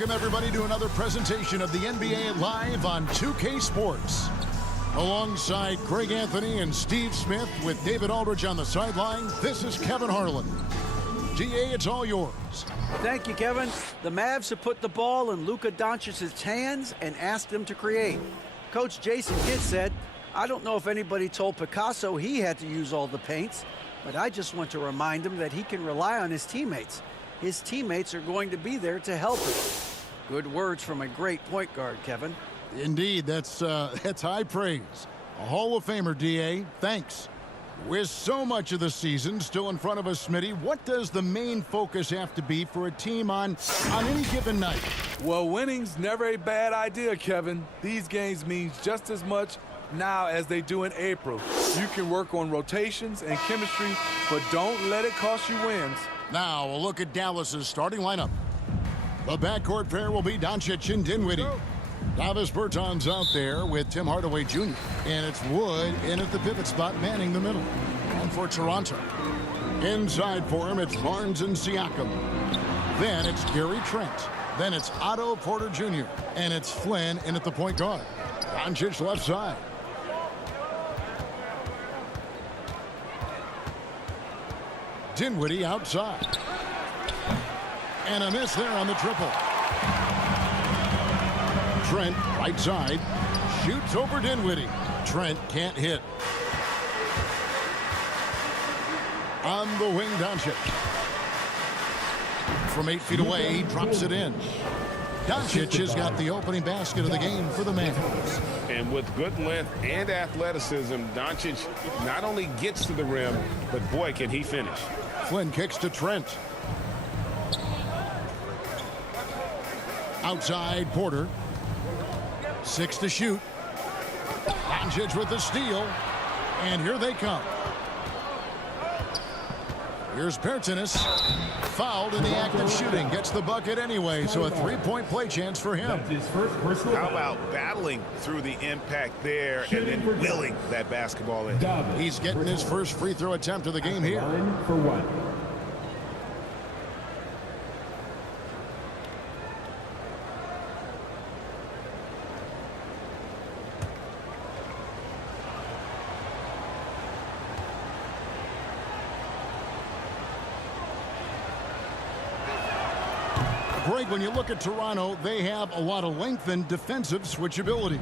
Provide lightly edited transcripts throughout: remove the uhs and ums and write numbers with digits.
Welcome, everybody, to another presentation of the NBA Live on 2K Sports. Alongside Greg Anthony and Steve Smith with David Aldridge on the sideline, this is Kevin Harlan. GA, it's all yours. Thank you, Kevin. The Mavs have put the ball in Luka Doncic's hands and asked him to create. Coach Jason Kidd said, "I don't know if anybody told Picasso he had to use all the paints, but I just want to remind him that he can rely on his teammates. His teammates are going to be there to help him." Good words from a great point guard, Kevin. Indeed, that's high praise. A Hall of Famer, DA. Thanks. With so much of the season still in front of us, Smitty, what does the main focus have to be for a team on any given night? Well, winning's never a bad idea, Kevin. These games mean just as much now as they do in April. You can work on rotations and chemistry, but don't let it cost you wins. Now, a look at Dallas's starting lineup. The backcourt pair will be Doncic and Dinwiddie. Davis Bertans out there with Tim Hardaway Jr. And it's Wood in at the pivot spot, manning the middle. And for Toronto. Inside for him, it's Barnes and Siakam. Then it's Gary Trent. Then it's Otto Porter Jr. And it's Flynn in at the point guard. Doncic left side. Dinwiddie outside. And a miss there on the triple. Trent, right side, shoots over Dinwiddie. Trent can't hit. On the wing, Doncic. From 8 feet away, he drops it in. Doncic has got the opening basket of the game for the Mavericks. And with good length and athleticism, Doncic not only gets to the rim, but boy, can he finish. Flynn kicks to Trent. Outside, Porter. 6 to shoot. Doncic with the steal. And here they come. Here's Pertinis. Fouled in the act of shooting. Gets the bucket anyway, so a three-point play chance for him. How about battling through the impact there and then willing that basketball in? He's getting his first free throw attempt of the game here. For one. Greg, when you look at Toronto, they have a lot of length and defensive switchability.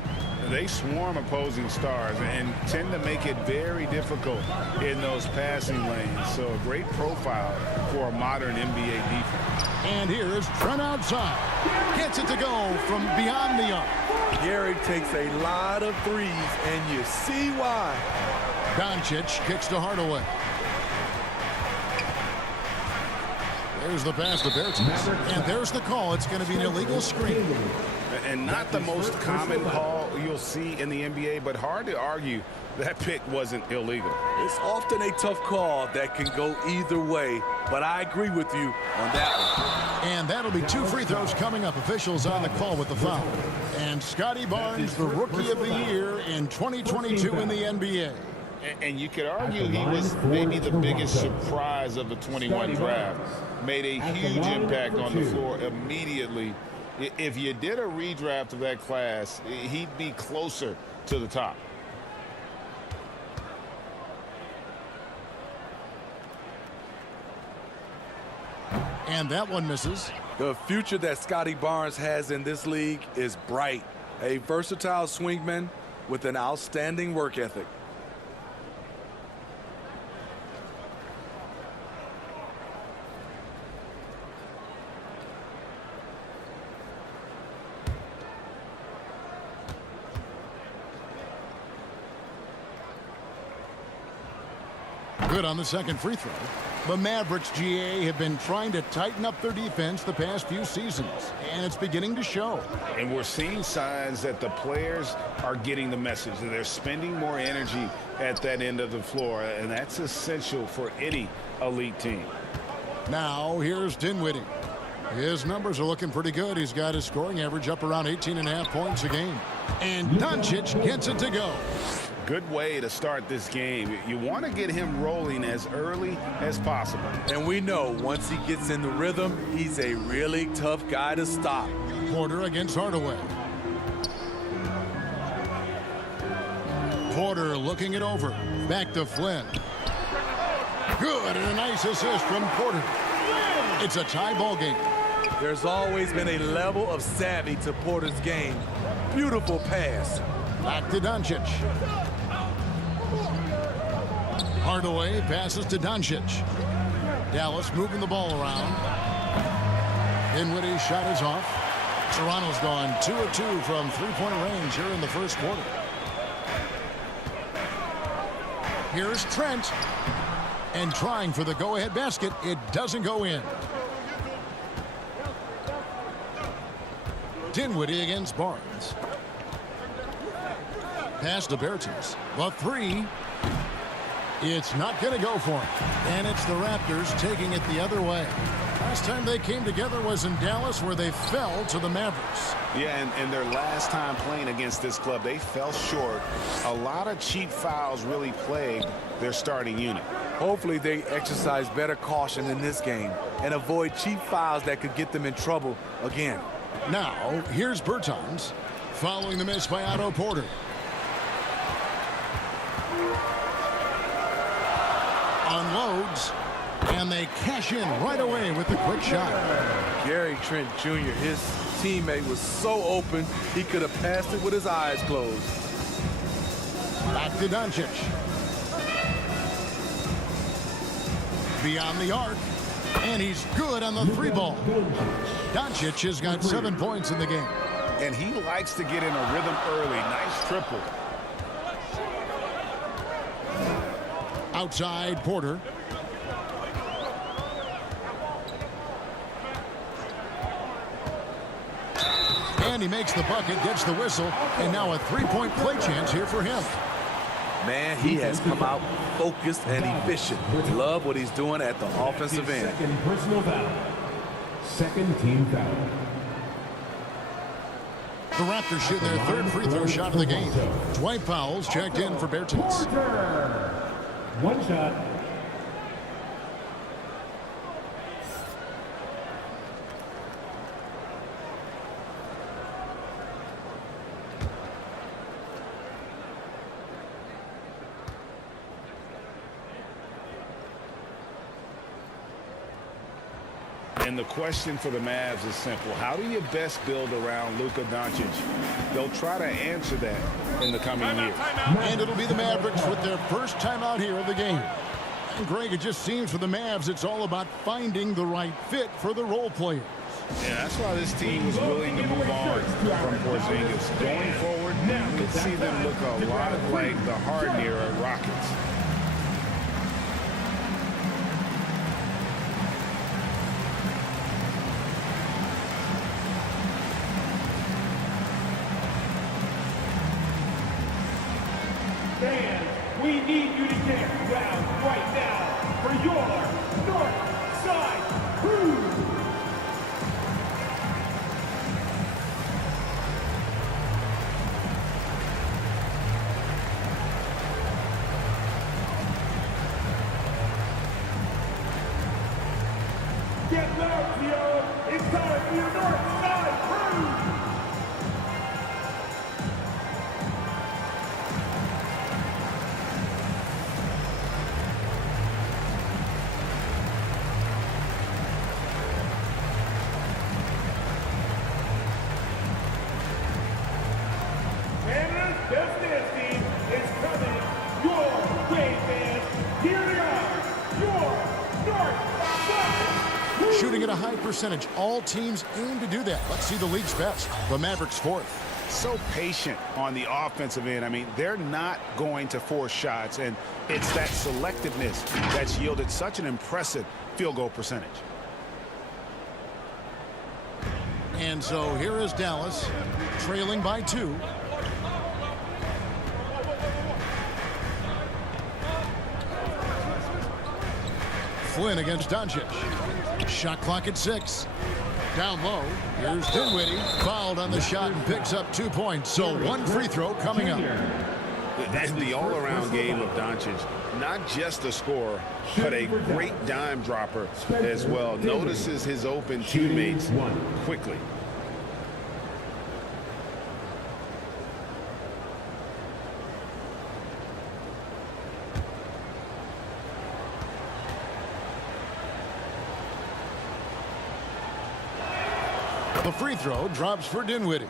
They swarm opposing stars and tend to make it very difficult in those passing lanes. So a great profile for a modern NBA defense. And here's Trent outside. Gets it to go from beyond the arc. Gary takes a lot of threes, and you see why. Doncic kicks to Hardaway. There's the pass to Bertans. And there's the call. It's going to be an illegal screen. And not the most common call you'll see in the NBA, but hard to argue that pick wasn't illegal. It's often a tough call that can go either way, but I agree with you on that one. And that'll be 2 free throws coming up. Officials on the call with the foul. And Scotty Barnes, the Rookie of the Year in 2022 in the NBA. And you could argue he was maybe the biggest surprise of the 21 draft. Made a huge impact on the floor immediately. If you did a redraft of that class, he'd be closer to the top. And that one misses. The future that Scotty Barnes has in this league is bright. A versatile swingman with an outstanding work ethic. Good on the second free throw. The Mavericks, GA, have been trying to tighten up their defense the past few seasons, and it's beginning to show. And we're seeing signs that the players are getting the message, that they're spending more energy at that end of the floor, and that's essential for any elite team. Now, here's Dinwiddie. His numbers are looking pretty good. He's got his scoring average up around 18.5 points a game. And Doncic gets it to go. Good way to start this game. You want to get him rolling as early as possible. And we know once he gets in the rhythm, he's a really tough guy to stop. Porter against Hardaway. Porter looking it over. Back to Flynn. Good, and a nice assist from Porter. It's a tie ball game. There's always been a level of savvy to Porter's game. Beautiful pass. Back to Doncic. Hardaway passes to Doncic. Dallas moving the ball around. Dinwiddie's shot is off. Toronto's gone 2 of 2 from three-point range here in the first quarter. Here's Trent. And trying for the go-ahead basket. It doesn't go in. Dinwiddie against Barnes. Pass to Bertans. The three. It's not going to go for him. And it's the Raptors taking it the other way. Last time they came together was in Dallas, where they fell to the Mavericks. Yeah, and their last time playing against this club, they fell short. A lot of cheap fouls really plagued their starting unit. Hopefully they exercise better caution in this game and avoid cheap fouls that could get them in trouble again. Now, here's Bertans following the miss by Otto Porter. Unloads, and they cash in right away with the quick shot. Gary Trent Jr., his teammate, was so open he could have passed it with his eyes closed. Back to Doncic. Beyond the arc, and he's good on the three ball. Doncic has got 7 points in the game. And he likes to get in a rhythm early. Nice triple. Outside Porter. And he makes the bucket, gets the whistle, and now a three-point play chance here for him. Man, he has come out focused and efficient. Love what he's doing at the offensive end. Second personal foul. Second team foul. The Raptors shooting their third free throw shot of the game. Dwight Powell's checked in for Bertans. One shot. And the question for the Mavs is simple. How do you best build around Luka Doncic? They'll try to answer that in the coming years. And it'll be the Mavericks with their first timeout here of the game. And Greg, it just seems for the Mavs it's all about finding the right fit for the role players. Yeah, that's why this team was willing to move on from Porzingis. Going forward, you can see them look a lot like the Harden era Rockets. Fans, we need you to get down right now for your North Side Crew. Get loud, Theo. It's time for your North Side Crew. Canada's best dance team is coming your way, fans. Here they are, your North Side. Shooting at a high percentage. All teams aim to do that. Let's see the league's best. The Mavericks fourth. So patient on the offensive end. I mean, they're not going to force shots, and it's that selectiveness that's yielded such an impressive field goal percentage. And so here is Dallas, trailing by 2. Flynn against Doncic. Shot clock at 6. Down low. Here's Dinwiddie. Fouled on the shot and picks up 2 points. So one free throw coming up. The all-around game of Doncic, not just a scorer, but a great dime dropper as well. Notices his open teammates quickly. The free throw drops for Dinwiddie.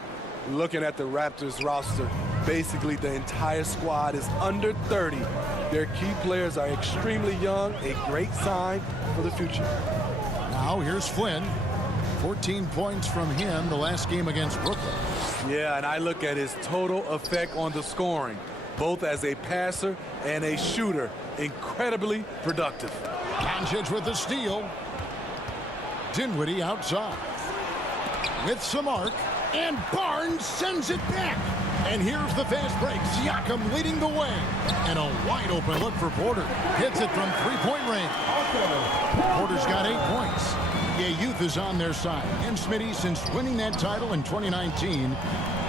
Looking at the Raptors roster, basically the entire squad is under 30. Their key players are extremely young, a great sign for the future. Now here's Flynn. 14 points from him the last game against Brooklyn. Yeah, and I look at his total effect on the scoring, both as a passer and a shooter. Incredibly productive. Doncic with the steal. Dinwiddie outside. With some arc, and Barnes sends it back. And here's the fast break. Siakam leading the way. And a wide open look for Porter. Hits it from three-point range. Porter's got 8 points. Yeah, youth is on their side. And Smitty, since winning that title in 2019,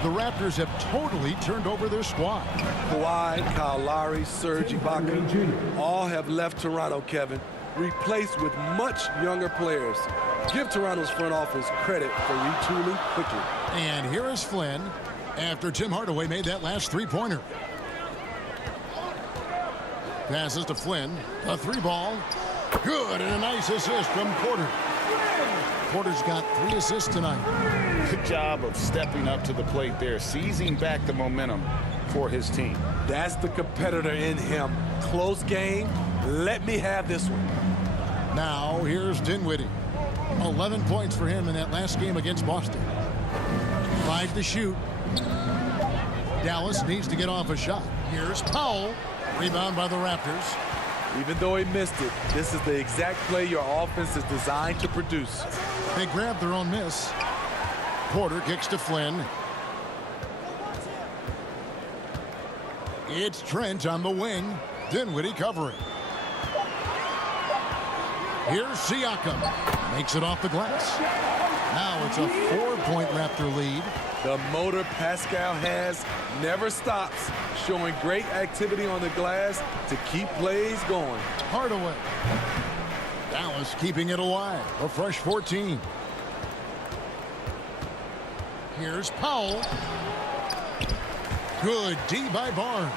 the Raptors have totally turned over their squad. Kawhi, Kyle Lowry, Serge Ibaka, all have left Toronto, Kevin, replaced with much younger players. Give Toronto's front office credit for retooling quickly. And here is Flynn after Tim Hardaway made that last three-pointer. Passes to Flynn. A three ball. Good, and a nice assist from Porter. Porter's got 3 assists tonight. Good job of stepping up to the plate there, seizing back the momentum for his team. That's the competitor in him. Close game. Let me have this one. Now here's Dinwiddie. 11 points for him in that last game against Boston. 5 to shoot. Dallas needs to get off a shot. Here's Powell. Rebound by the Raptors. Even though he missed it, this is the exact play your offense is designed to produce. They grab their own miss. Porter kicks to Flynn. It's Trent on the wing. Dinwiddie covering. Here's Siakam. Makes it off the glass. Now it's a 4-point Raptor lead. The motor Pascal has never stops, showing great activity on the glass to keep plays going. Hardaway. Dallas keeping it alive. A fresh 14. Here's Powell. Good D by Barnes.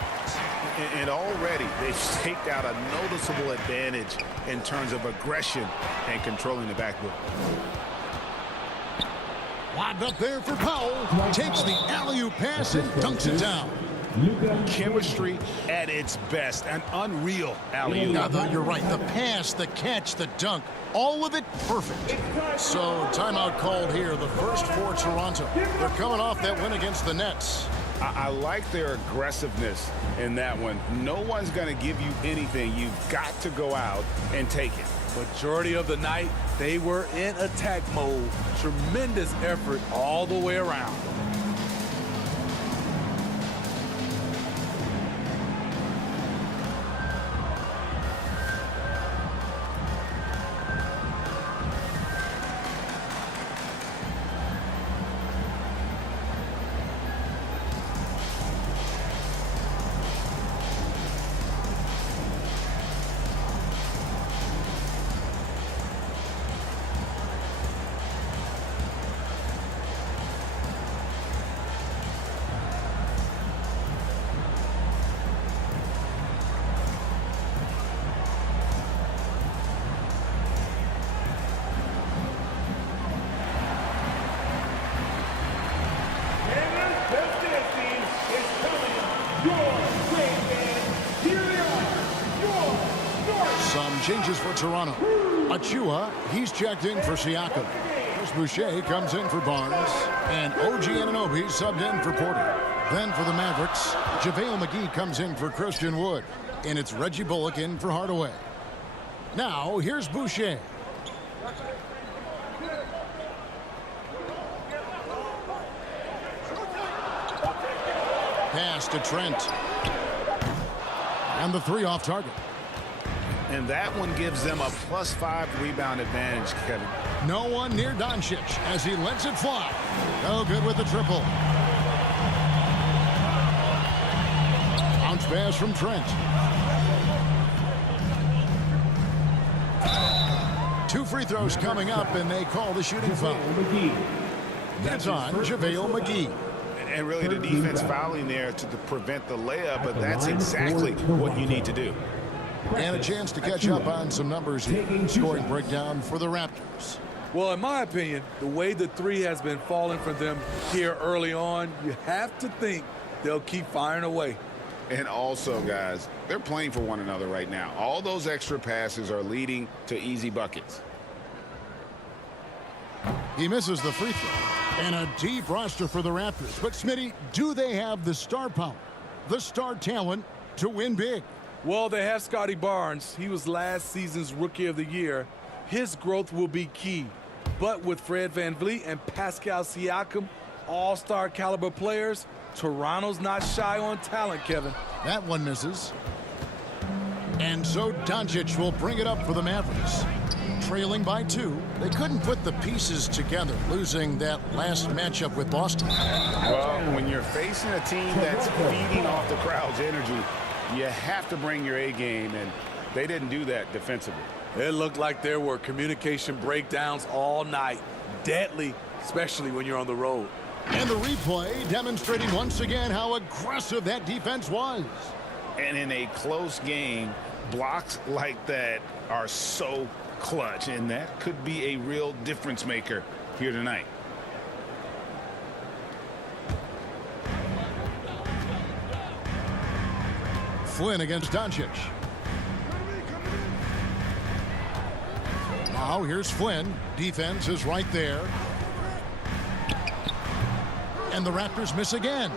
And already they've staked out a noticeable advantage in terms of aggression and controlling the backboard. Lobbed up there for Powell. Takes the alley-oop pass and dunks it down. Chemistry at its best. An unreal alley-oop. Now, you're right. The pass, the catch, the dunk, all of it perfect. So timeout called here. The first for Toronto. They're coming off that win against the Nets. I like their aggressiveness in that one. No one's going to give you anything. You've got to go out and take it. Majority of the night, they were in attack mode. Tremendous effort all the way around. Changes for Toronto. Achua, he's checked in for Siakam. Chris Boucher comes in for Barnes. And OG Anunoby subbed in for Porter. Then for the Mavericks, JaVale McGee comes in for Christian Wood. And it's Reggie Bullock in for Hardaway. Now, here's Boucher. Pass to Trent. And the three off target. And that one gives them a +5 rebound advantage, Kevin. No one near Doncic as he lets it fly. No good with the triple. Bounce pass from Trent. 2 free throws coming up, and they call the shooting foul. It's on JaVale McGee. And really the defense fouling there to prevent the layup, but that's exactly what you need to do. And a chance to catch up on some numbers here. Scoring breakdown for the Raptors. Well, in my opinion, the way the three has been falling for them here early on, you have to think they'll keep firing away. And also, guys, they're playing for one another right now. All those extra passes are leading to easy buckets. He misses the free throw. And a deep roster for the Raptors. But, Smitty, do they have the star power, the star talent to win big? Well, they have Scotty Barnes. He was last season's Rookie of the Year. His growth will be key. But with Fred VanVleet and Pascal Siakam, all-star caliber players, Toronto's not shy on talent, Kevin. That one misses. And so Doncic will bring it up for the Mavericks. Trailing by 2. They couldn't put the pieces together, losing that last matchup with Boston. Well, when you're facing a team that's feeding off the crowd's energy, you have to bring your A game, and they didn't do that defensively. It looked like there were communication breakdowns all night. Deadly, especially when you're on the road. And the replay demonstrating once again how aggressive that defense was. And in a close game, blocks like that are so clutch, and that could be a real difference maker here tonight. Flynn against Doncic. Now here's Flynn. Defense is right there. And the Raptors miss again.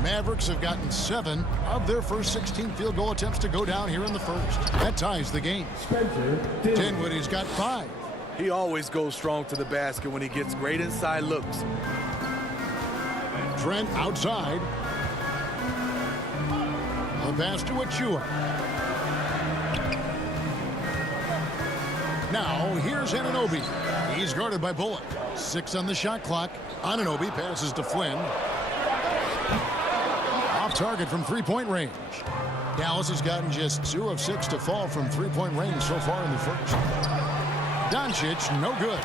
Mavericks have gotten 7 of their first 16 field goal attempts to go down here in the first. That ties the game. Dinwiddie's got 5. He always goes strong to the basket when he gets great inside looks. Trent outside. The pass to Achua. Now here's Anunoby. He's guarded by Bullock. 6 on the shot clock. Anunoby passes to Flynn. Off target from three-point range. Dallas has gotten just 2 of 6 to fall from three-point range so far in the first. Doncic, no good.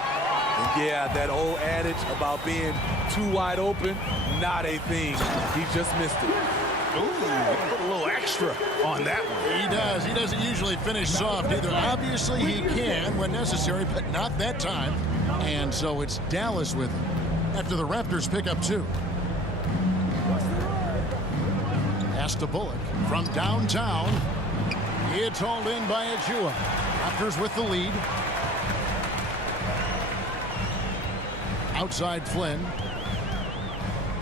Yeah, that old adage about being too wide open, not a thing. He just missed it. Ooh, put a little extra on that one. He does. He doesn't usually finish soft either. Obviously, he can when necessary, but not that time. And so it's Dallas with him after the Raptors pick up 2. Pass to Bullock from downtown. It's hauled in by Achua. Raptors with the lead. Outside Flynn.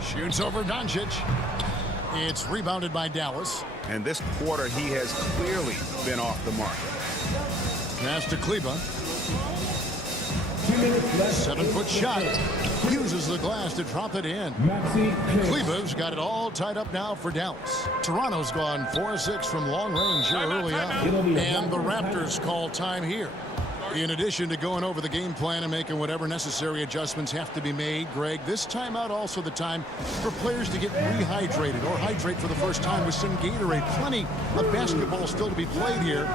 Shoots over Doncic. It's rebounded by Dallas. And this quarter, he has clearly been off the mark. Pass to Kleba. 7-foot shot. Uses the glass to drop it in. Kleba's got it all tied up now for Dallas. Toronto's gone 4-6 from long range here early on. And the Raptors call time here. In addition to going over the game plan and making whatever necessary adjustments have to be made, Greg, this timeout also the time for players to get rehydrated or hydrate for the first time with some Gatorade. Plenty of basketball still to be played here,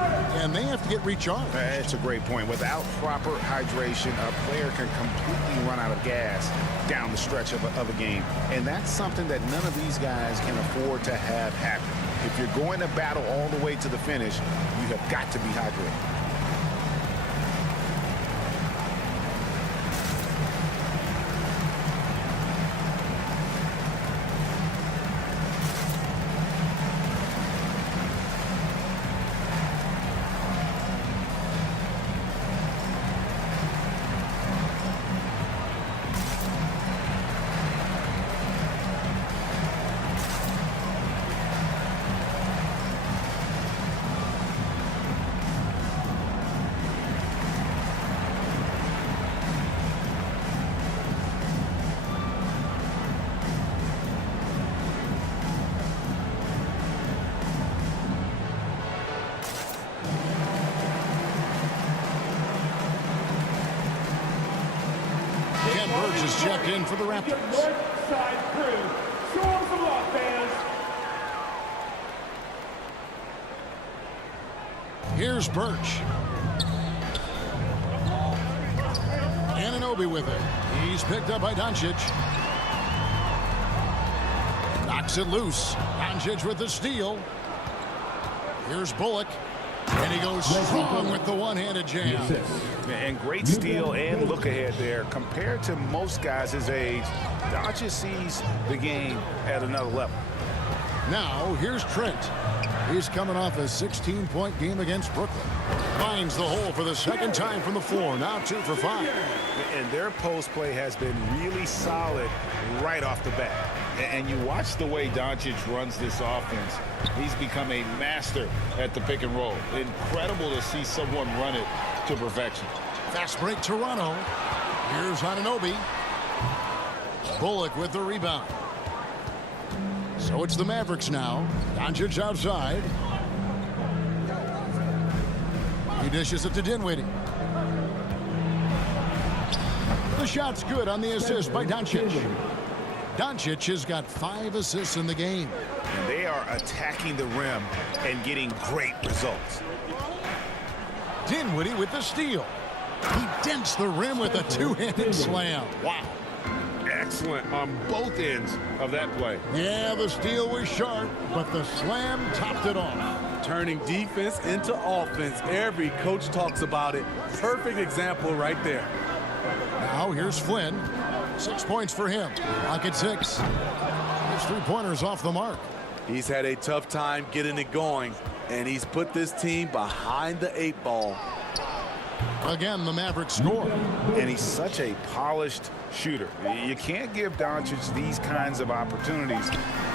and they have to get recharged. That's a great point. Without proper hydration, a player can completely run out of gas down the stretch of a game. And that's something that none of these guys can afford to have happen. If you're going to battle all the way to the finish, you have got to be hydrated. Is checked in for the Raptors. North side crew. Storm from Los Angeles. Here's Birch. Anunoby with it. He's picked up by Doncic. Knocks it loose. Doncic with the steal. Here's Bullock. And he goes strong with the one-handed jam. And great steal and look ahead there. Compared to most guys his age, Doncic sees the game at another level. Now, here's Trent. He's coming off a 16-point game against Brooklyn. Finds the hole for the second time from the floor. Now 2 for 5. And their post play has been really solid right off the bat. And you watch the way Doncic runs this offense. He's become a master at the pick and roll. Incredible to see someone run it to perfection. Fast break Toronto. Here's Anunoby. Bullock with the rebound. So it's the Mavericks now. Doncic outside. He dishes it to Dinwiddie. The shot's good on the assist by Doncic. Doncic has got 5 assists in the game. And they are attacking the rim and getting great results. Dinwiddie with the steal. He dents the rim with a two-handed slam. Wow. Excellent on both ends of that play. Yeah, the steal was sharp, but the slam topped it off. Turning defense into offense. Every coach talks about it. Perfect example right there. Now here's Flynn. 6 points for him. Clock at 6. His three-pointers off the mark. He's had a tough time getting it going, and he's put this team behind the 8 ball. Again, the Mavericks score. And he's such a polished shooter. You can't give Doncic these kinds of opportunities,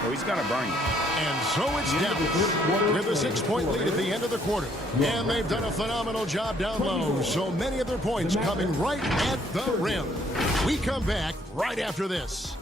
or he's going to burn you. And so it's Dallas with a 6-point lead at the end of the quarter. And they've done a phenomenal job down low. So many of their points coming right at the rim. We come back right after this.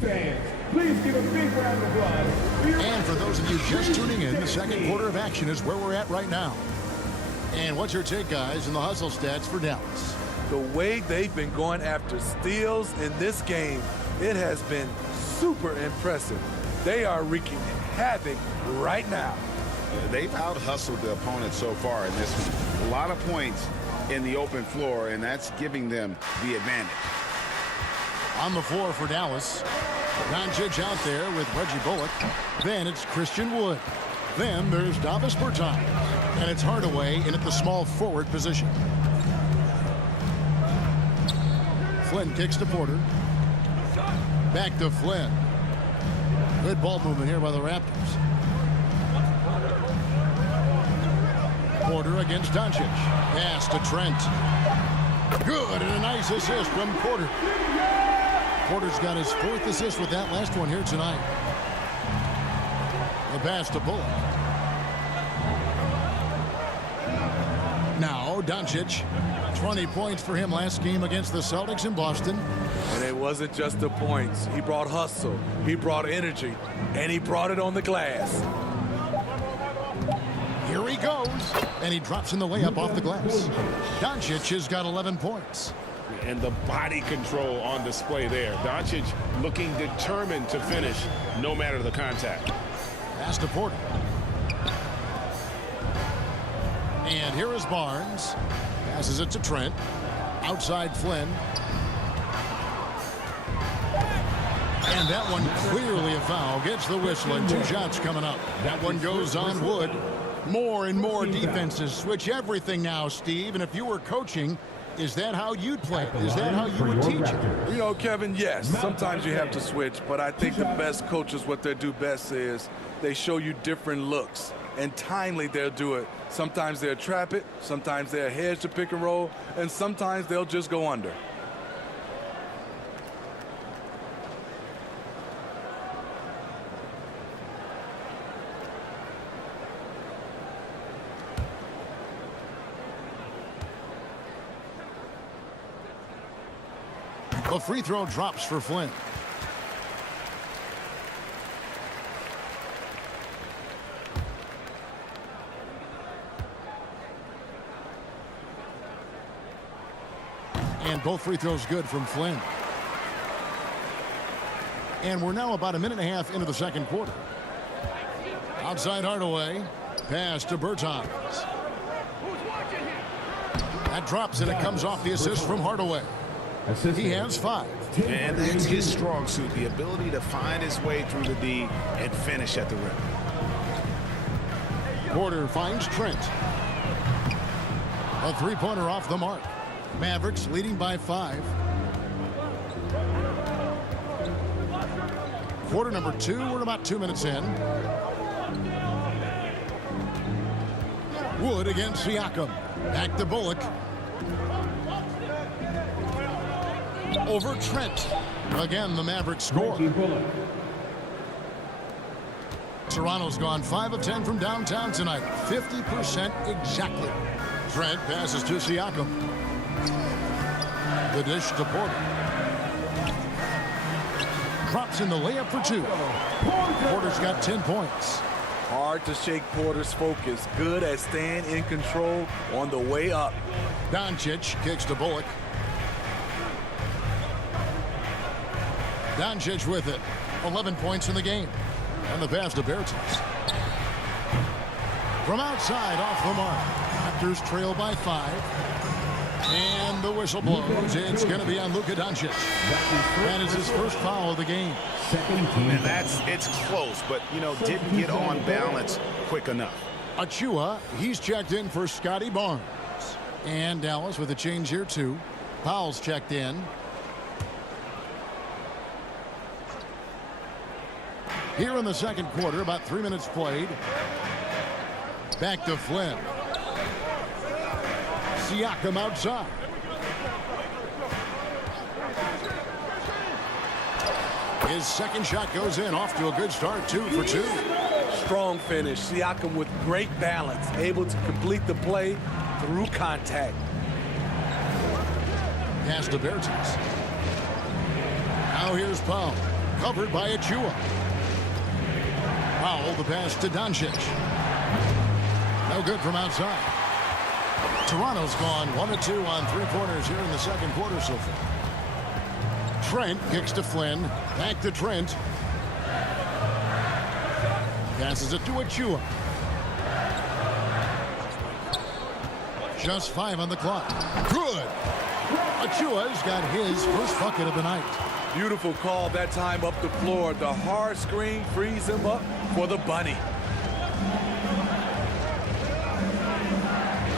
Fans, please give a big round of applause. And for those of you just tuning in, the second quarter of action is where we're at right now. And what's your take, guys, in the hustle stats for Dallas? The way they've been going after steals in this game, it has been super impressive. They are wreaking havoc right now. They've out-hustled the opponent so far in this one. A lot of points in the open floor, and that's giving them the advantage. On the floor for Dallas, Doncic out there with Reggie Bullock. Then it's Christian Wood. Then there's Davis Bertans. And it's Hardaway in at the small forward position. Flynn kicks to Porter. Back to Flynn. Good ball movement here by the Raptors. Porter against Doncic. Pass to Trent. Good, and a nice assist from Porter. Porter's got his 4th assist with that last one here tonight. The pass to Bullock. Now Doncic, 20 points for him last game against the Celtics in Boston. And it wasn't just the points. He brought hustle, he brought energy, and he brought it on the glass. Here he goes, and he drops in the layup off the glass. Doncic has got 11 points. And the body control on display there. Doncic looking determined to finish no matter the contact. Pass to Porter. And here is Barnes. Passes it to Trent. Outside Flynn. And that one clearly a foul. Gets the whistle and 2 shots coming up. That one goes on Wood. More and more defenses switch everything now, Steve. And if you were coaching, is that how you'd play it? Is that how you would teach it? You know, Kevin, yes, sometimes you have to switch, but I think the best coaches, what they do best is they show you different looks, and timely they'll do it. Sometimes they'll trap it, sometimes they'll hedge the pick and roll, and sometimes they'll just go under. A free throw drops for Flynn. And both free throws good from Flynn. And we're now about a minute and a half into the second quarter. Outside Hardaway. Pass to Bertans. That drops and it comes off the assist from Hardaway. He has 5. And that's his strong suit, the ability to find his way through the D and finish at the rim. Porter finds Trent. A three-pointer off the mark. Mavericks leading by 5. Quarter number 2. We're about 2 minutes in. Wood against Siakam. Back to Bullock. Over Trent. Again, the Mavericks score. Toronto's gone 5 of 10 from downtown tonight. 50% exactly. Trent passes to Siakam. The dish to Porter. Drops in the layup for 2. Porter's got 10 points. Hard to shake Porter's focus. Good at staying in control on the way up. Doncic kicks to Bullock. Doncic with it. 11 points in the game. And the pass to Bertans. From outside, off the mark. Raptors trail by 5. And the whistle blows. It's going to be on Luka Doncic. That is his first foul of the game. And it's close, but, didn't get on balance quick enough. Achua, he's checked in for Scotty Barnes. And Dallas with a change here, too. Powell's checked in. Here in the second quarter, about 3 minutes played. Back to Flynn. Siakam outside. His second shot goes in, off to a good start, 2 for 2. Strong finish. Siakam with great balance, able to complete the play through contact. Pass to Bertans. Now here's Powell, covered by Achua. Powell, the pass to Doncic. No good from outside. Toronto's gone 1 of 2 on 3-pointers here in the second quarter so far. Trent kicks to Flynn. Back to Trent. Passes it to Achua. Just 5 on the clock. Good. Achua's got his first bucket of the night. Beautiful call that time up the floor. The hard screen frees him up for the bunny.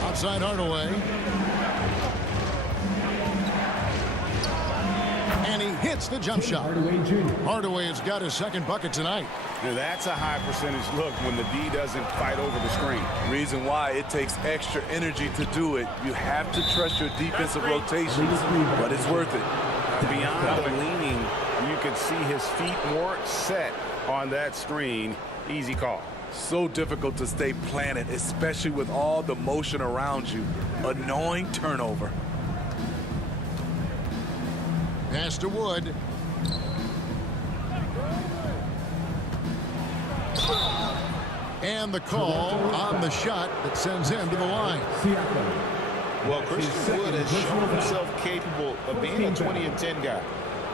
Outside Hardaway. And he hits the jump shot. Hardaway has got his second bucket tonight. Now that's a high percentage look when the D doesn't fight over the screen. Reason why it takes extra energy to do it. You have to trust your defensive rotations, but it's worth it. Beyond the leaning, you could see his feet more set on that screen. Easy call. So difficult to stay planted, especially with all the motion around you. Annoying turnover. Pass to Wood. And the call on the shot that sends him to the line. Well, Christian Wood has shown himself capable of being a 20 and 10 guy,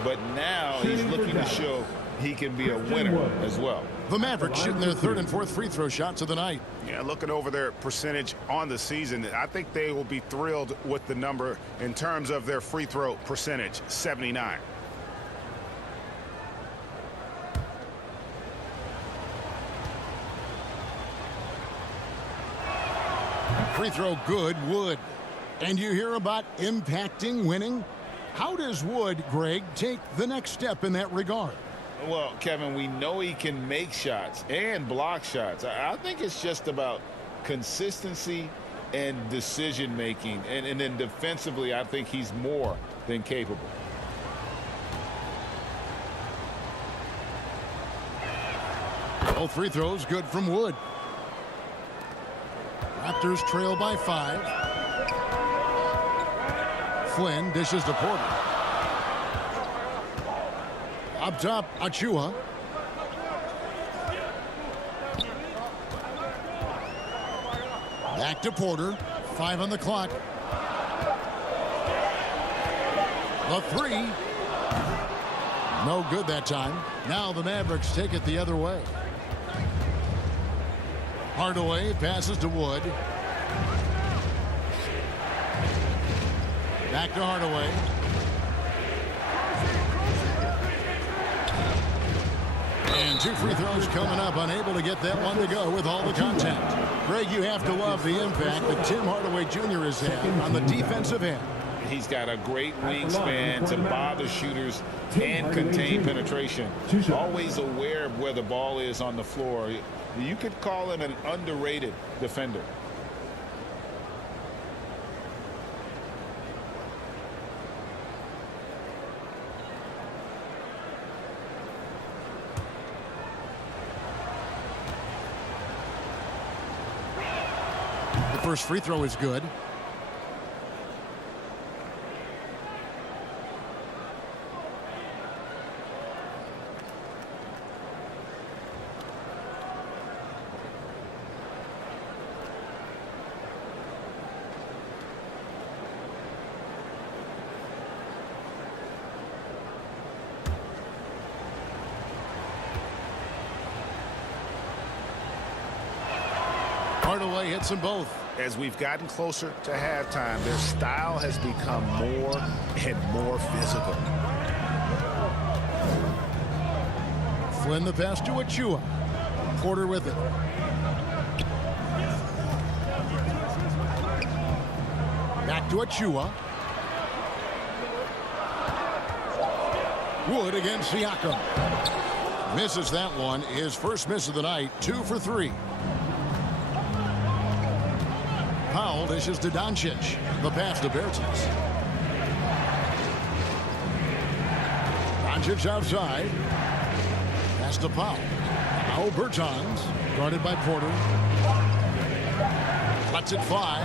but now he's looking to show he can be a winner as well. The Mavericks shooting their third and fourth free throw shots of the night. Yeah, looking over their percentage on the season, I think they will be thrilled with the number in terms of their free throw percentage, 79. Free throw good, Wood. And you hear about impacting winning? How does Wood, Greg, take the next step in that regard? Well, Kevin, we know he can make shots and block shots. I think it's just about consistency and decision making. And then defensively, I think he's more than capable. Both free throws good from Wood. Raptors trail by 5. Flynn dishes to Porter. Up top, Achua. Back to Porter. 5 on the clock. The three. No good that time. Now the Mavericks take it the other way. Hardaway passes to Wood. Back to Hardaway. And 2 free throws coming up. Unable to get that one to go with all the contact. Greg, you have to love the impact that Tim Hardaway Jr. has had on the defensive end. He's got a great wingspan to bother shooters and contain penetration. Always aware of where the ball is on the floor. You could call him an underrated defender. The first free throw is good. Hardaway hits them both. As we've gotten closer to halftime, their style has become more and more physical. Flynn the pass to Achua. Porter with it. Back to Achua. Wood against Siakam. Misses that one. His first miss of the night. 2 for 3. Powell dishes to Doncic. The pass to Bertans. Doncic outside. Pass to Powell. Now Bertans. Guarded by Porter. Lets it fly.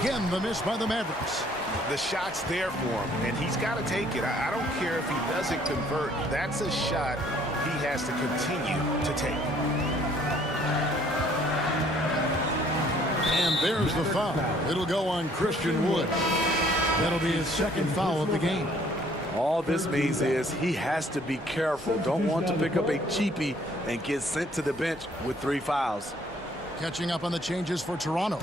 Again, the miss by the Mavericks. The shot's there for him, and he's got to take it. I don't care if he doesn't convert. That's a shot he has to continue to take. And there's the foul. It'll go on Christian Wood. That'll be his second foul of the game. All this means is he has to be careful. Don't want to pick up a cheapie and get sent to the bench with 3 fouls. Catching up on the changes for Toronto.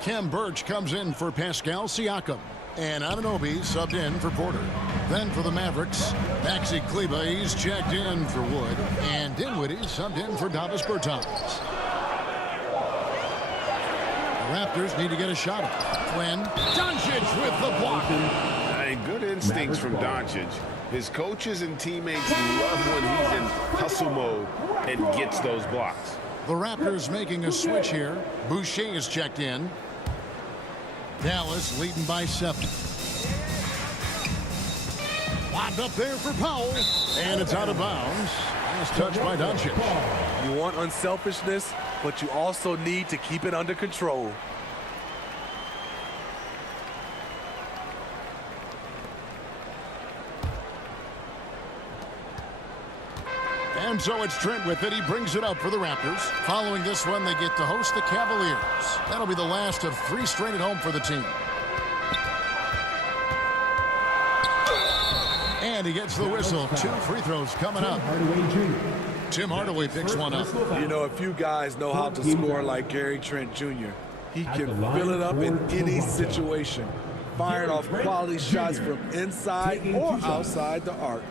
Khem Birch comes in for Pascal Siakam. And Anunoby subbed in for Porter. Then for the Mavericks, Maxi Kleber, he's checked in for Wood. And Dinwiddie subbed in for Davis Bertans. The Raptors need to get a shot up. Flynn. Doncic with the block. Good instincts from Doncic. His coaches and teammates love when he's in hustle mode and gets those blocks. The Raptors making a switch here. Boucher is checked in. Dallas leading by 7. Lobbed up there for Powell. And it's out of bounds. Last touch by Doncic. You want unselfishness, but you also need to keep it under control. And so it's Trent with it. He brings it up for the Raptors. Following this one, they get to host the Cavaliers. That'll be the last of 3 straight at home for the team. And he gets the whistle. 2 free throws coming up. Tim Hardaway picks one up. You know, a few guys know how to score like Gary Trent Jr. He can fill it up in any situation, firing off quality shots from inside or outside the arc.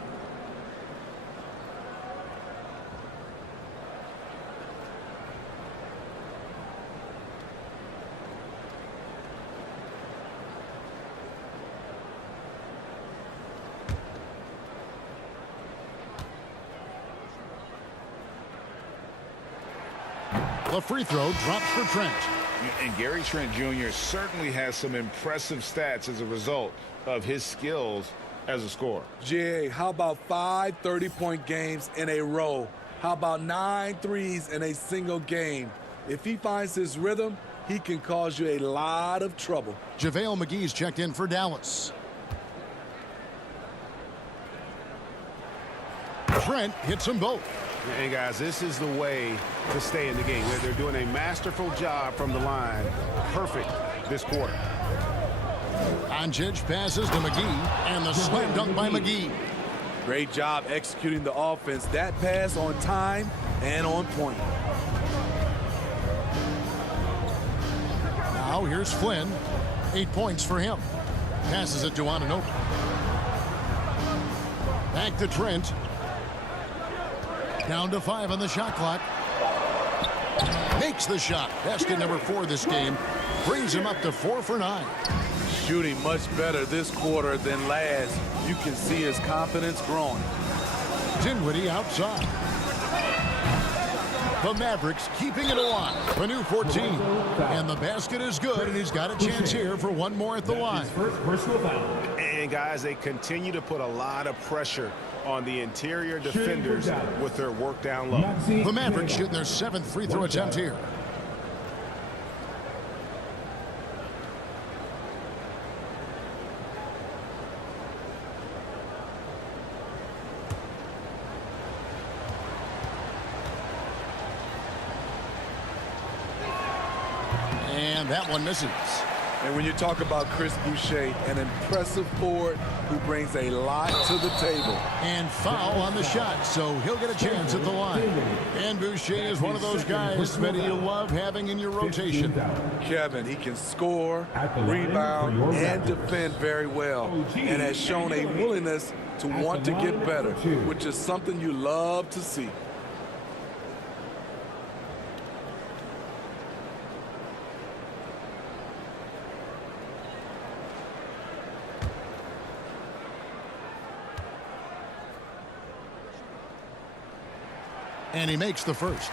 The free throw drops for Trent. And Gary Trent Jr. certainly has some impressive stats as a result of his skills as a scorer. GA, how about 5 30-point games in a row? How about 9 threes in a single game? If he finds his rhythm, he can cause you a lot of trouble. JaVale McGee's checked in for Dallas. Trent hits them both. And guys, this is the way to stay in the game. They're doing a masterful job from the line. Perfect this quarter. Doncic passes to McGee, and the slam dunk by McGee. Great job executing the offense. That pass on time and on point. Now here's Flynn. 8 points for him. Passes it to Anunoby. Back to Trent. Down to 5 on the shot clock. Makes the shot. Basket number 4 this game. Brings him up to 4 for 9. Shooting much better this quarter than last. You can see his confidence growing. Dinwiddie outside. The Mavericks keeping it alive. A new 14. And the basket is good, and he's got a chance here for one more at the line. First personal foul. And guys, they continue to put a lot of pressure on the interior defenders with their work down low. The Mavericks shooting their 7th free throw attempt here. And that one misses. And when you talk about Chris Boucher, an impressive forward who brings a lot to the table. And foul on the shot, so he'll get a chance at the line. And Boucher is one of those guys that you love having in your rotation. Kevin, he can score, rebound, and defend very well, and has shown a willingness to want to get better, which is something you love to see. And he makes the first.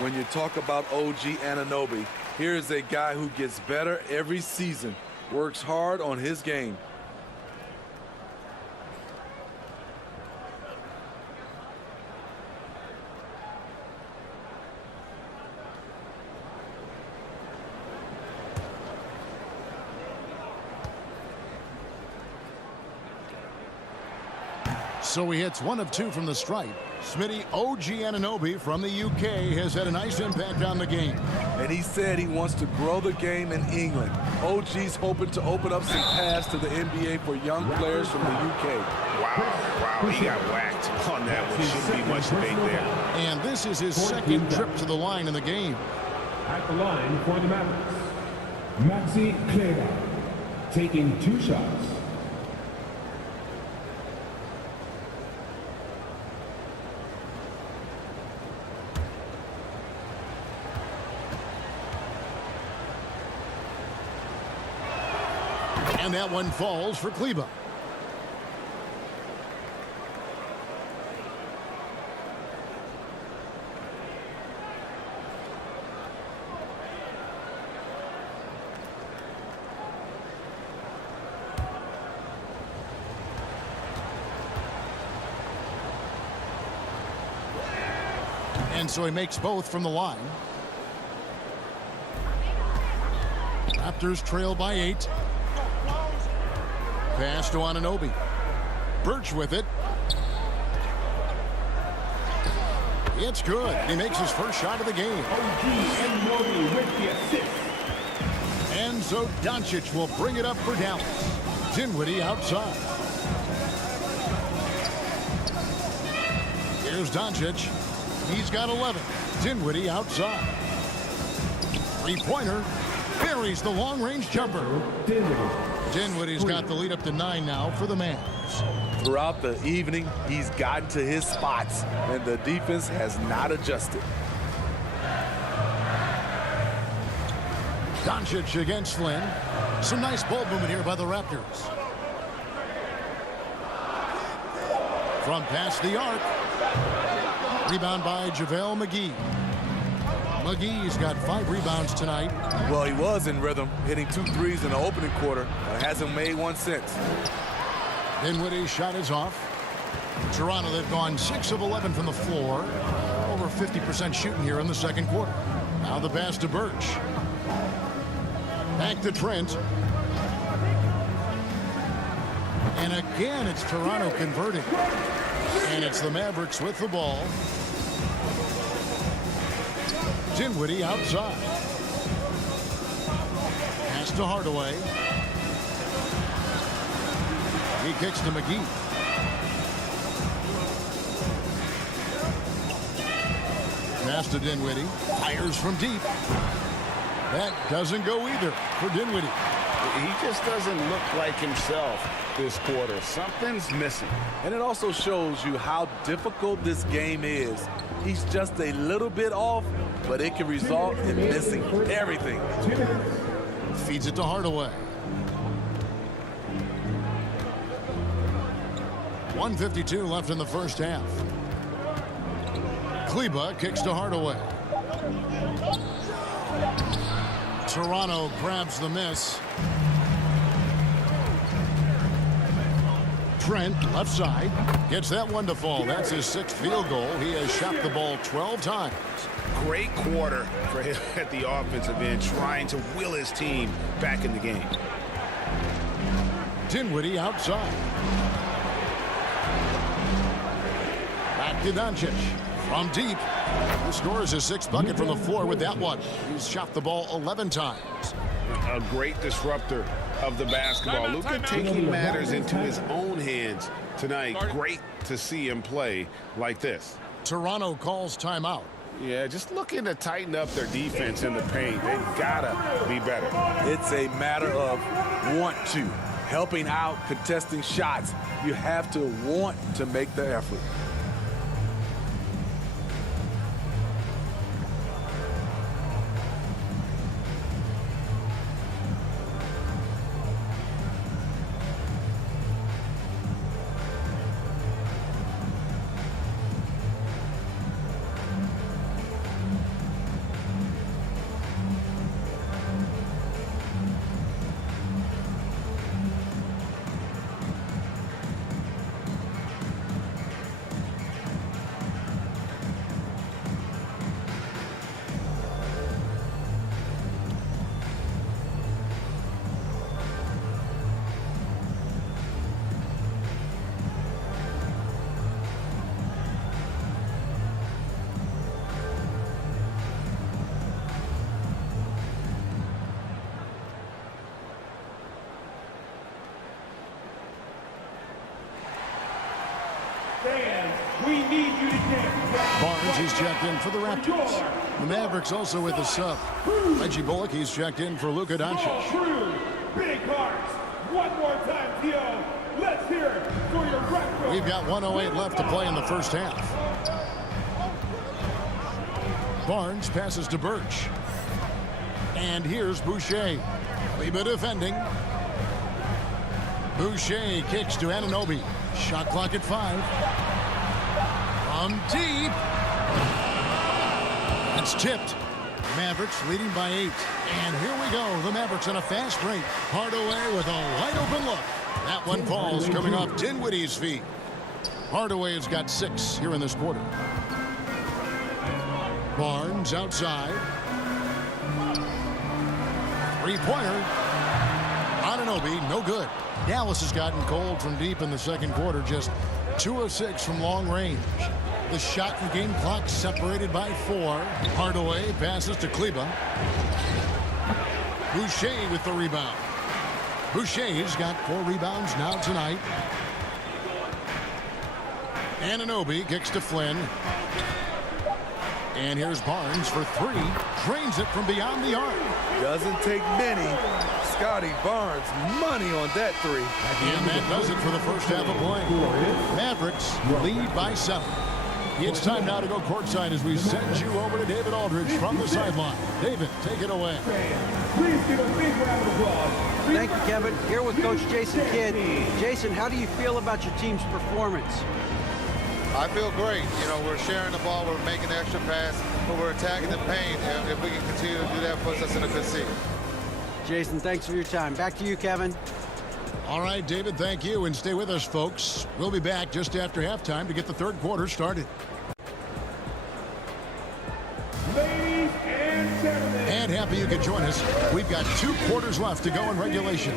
When you talk about OG Anunoby, here's a guy who gets better every season, works hard on his game. So he hits 1 of 2 from the stripe. Smitty, OG Anunoby from the UK has had a nice impact on the game. And he said he wants to grow the game in England. OG's hoping to open up some paths to the NBA for young players from the UK. Wow, he got whacked on that one. Shouldn't be much debate there. And this is his 2nd trip to the line in the game. At the line for the Mavericks, Maxi Kleber taking 2 shots. And that one falls for Kleber. And so he makes both from the line. Raptors trail by 8. Pass to Anunoby. Birch with it. It's good. He makes his first shot of the game. OG Anunoby with the assist. And so Doncic will bring it up for Dallas. Dinwiddie outside. Here's Doncic. He's got 11. Dinwiddie outside. Three-pointer. Buries the long-range jumper. Dinwiddie's got the lead up to 9 now for the Mavs. Throughout the evening, he's gotten to his spots, and the defense has not adjusted. Doncic against Flynn. Some nice ball movement here by the Raptors. From past the arc. Rebound by JaVale McGee. McGee's got 5 rebounds tonight. Well, he was in rhythm, hitting 2 threes in the opening quarter, but hasn't made one since. Dinwiddie's shot is off. Toronto, they've gone 6 of 11 from the floor. Over 50% shooting here in the second quarter. Now the pass to Birch. Back to Trent. And again, it's Toronto converting. And it's the Mavericks with the ball. Dinwiddie outside. Pass to Hardaway. He kicks to McGee. Pass to Dinwiddie. Fires from deep. That doesn't go either for Dinwiddie. He just doesn't look like himself this quarter. Something's missing. And it also shows you how difficult this game is. He's just a little bit off, but it can result in missing everything. Feeds it to Hardaway. 1:52 left in the first half. Kleba kicks to Hardaway. Toronto grabs the miss. Trent, left side, gets that one to fall. That's his 6th field goal. He has shot the ball 12 times. Great quarter for him at the offensive end, trying to will his team back in the game. Dinwiddie outside. Back to Doncic. From deep. He scores his 6th bucket from the floor with that one. He's shot the ball 11 times. A great disruptor of the basketball. Luka taking matters into his own hands tonight. Great to see him play like this. Toronto calls timeout. Yeah, just looking to tighten up their defense in the paint. They've got to be better. It's a matter of want to. Helping out, contesting shots. You have to want to make the effort. We need you to get Barnes, he's checked in for the Raptors. The Mavericks also with a sub. Reggie Bullock, he's checked in for Luka Doncic. True. Big hearts. One more time, Theo. Let's hear it for your Raptors. We've got 1:08 left to play in the first half. Barnes passes to Birch. And here's Boucher. Kleba defending. Boucher kicks to Anunoby. Shot clock at 5. From deep. It's tipped. Mavericks leading by 8. And here we go. The Mavericks on a fast break. Hardaway with a wide open look. That one falls coming off Dinwiddie's feet. Hardaway has got 6 here in this quarter. Barnes outside. 3-pointer. Anunoby, no good. Dallas has gotten cold from deep in the second quarter. Just 2 of 6 from long range. The shot and game clock separated by 4. Hardaway passes to Kleba. Boucher with the rebound. Boucher's got 4 rebounds now tonight. Anunoby kicks to Flynn. And here's Barnes for 3. Drains it from beyond the arc. Doesn't take many. Scotty Barnes, money on that 3. And that does it for the first half of play. Mavericks lead by 7. It's time now to go courtside as we send you over to David Aldridge from the sideline. David, take it away. Please give a big round of applause. Thank you, Kevin. Here with Coach Jason Kidd. Jason, how do you feel about your team's performance? I feel great. You know, we're sharing the ball, we're making the extra pass, but we're attacking the paint, and if we can continue to do that, puts us in a good seat. Jason, thanks for your time. Back to you, Kevin. All right, David, thank you, and stay with us, folks. We'll be back just after halftime to get the third quarter started. Ladies and gentlemen. And happy you could join us. We've got 2 quarters left to go in regulation.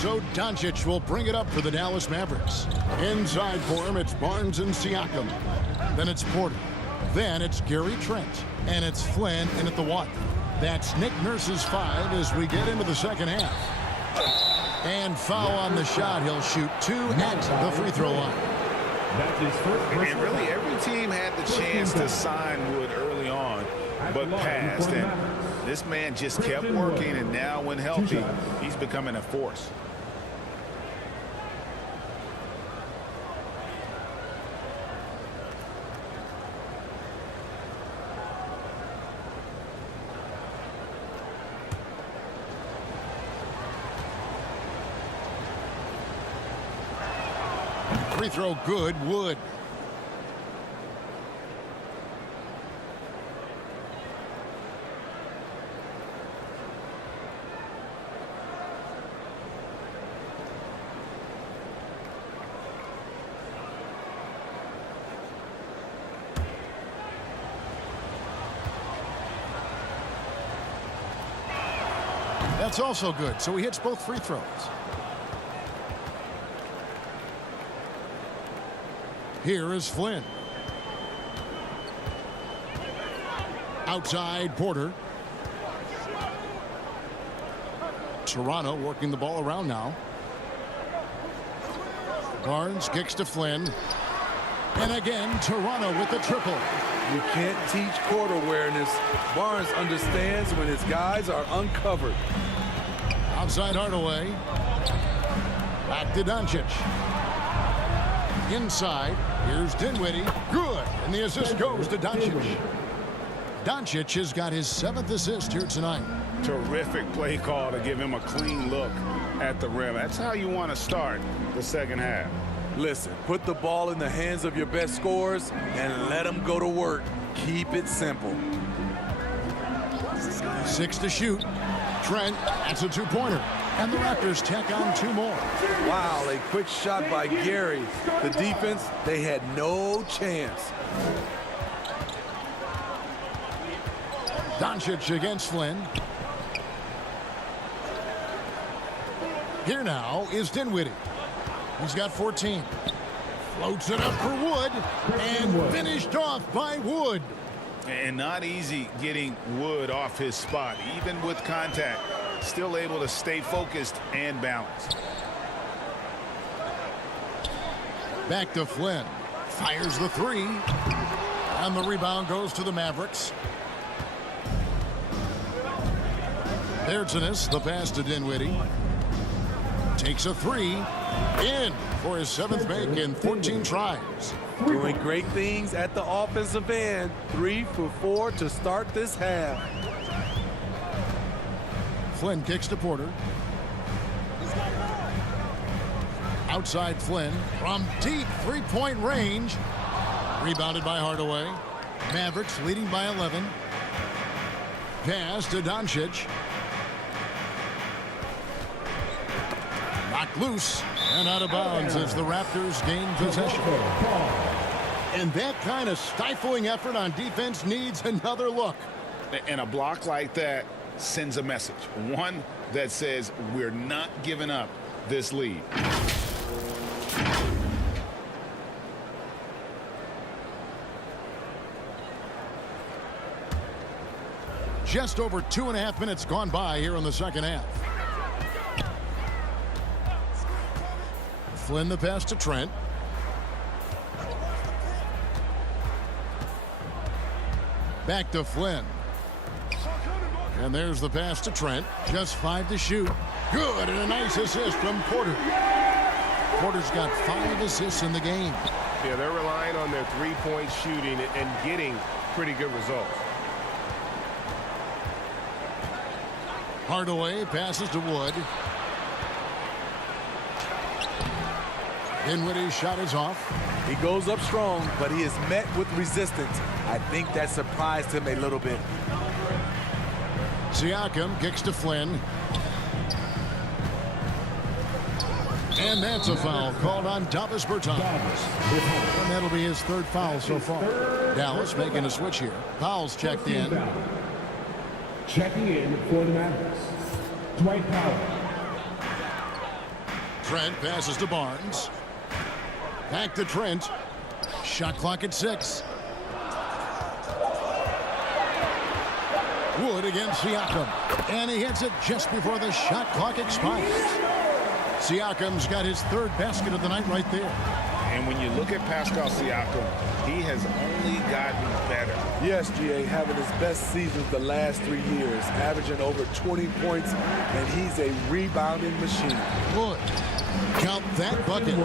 So Doncic will bring it up for the Dallas Mavericks. Inside for him, it's Barnes and Siakam. Then it's Porter. Then it's Gary Trent. And it's Flynn in at the 1. That's Nick Nurse's 5 as we get into the second half. And foul on the shot. He'll shoot 2 at the free throw line. That's his first And really, every team had the chance to sign Wood early on, but passed. And this man just kept working, and now when healthy, he's becoming a force. Free throw good, Wood. That's also good, so he hits both free throws. Here is Flynn. Outside, Porter. Toronto working the ball around now. Barnes kicks to Flynn. And again, Toronto with the triple. You can't teach court awareness. Barnes understands when his guys are uncovered. Outside Hardaway. Back to Doncic. Inside, here's Dinwiddie. Good, and the assist goes to Doncic. Doncic has got his 7th assist here tonight. Terrific play call to give him a clean look at the rim. That's how you want to start the second half. Listen, put the ball in the hands of your best scorers and let them go to work. Keep it simple. 6 to shoot. Trent, that's a 2-pointer. And the Raptors tack on 2 more. Wow, a quick shot by Gary. The defense, they had no chance. Doncic against Flynn. Here now is Dinwiddie. He's got 14. Floats it up for Wood. And finished off by Wood. And not easy getting Wood off his spot, even with contact. Still able to stay focused and balanced. Back to Flynn. Fires the 3. And the rebound goes to the Mavericks. There's the pass to Dinwiddie. Takes a 3. In for his 7th make in 14 tries. Doing great things at the offensive end. 3 for 4 to start this half. Flynn kicks to Porter. Outside Flynn from deep 3-point range. Rebounded by Hardaway. Mavericks leading by 11. Pass to Doncic. Knocked loose and out of bounds as the Raptors gain possession. And that kind of stifling effort on defense needs another look. And a block like that sends a message. One that says we're not giving up this lead. Just over 2.5 minutes gone by here in the second half. Flynn the pass to Trent. Back to Flynn. And there's the pass to Trent. Just 5 to shoot. Good, and a nice assist from Porter. Porter's got 5 assists in the game. Yeah, they're relying on their 3-point shooting and getting pretty good results. Hardaway passes to Wood. Dinwiddie's shot is off. He goes up strong, but he is met with resistance. I think that surprised him a little bit. Siakam kicks to Flynn. And that's a foul called on Davis Bertans. And that'll be his 3rd foul so far. Dallas making a switch here. Powell's checked in. Checking in for the Mavericks, Dwight Powell. Trent passes to Barnes. Back to Trent. Shot clock at 6. Wood against Siakam. And he hits it just before the shot clock expires. Siakam's got his 3rd basket of the night right there. And when you look at Pascal Siakam, he has only gotten better. Yes, GA, having his best seasons the last 3 years, averaging over 20 points, and he's a rebounding machine. Wood. Count that bucket.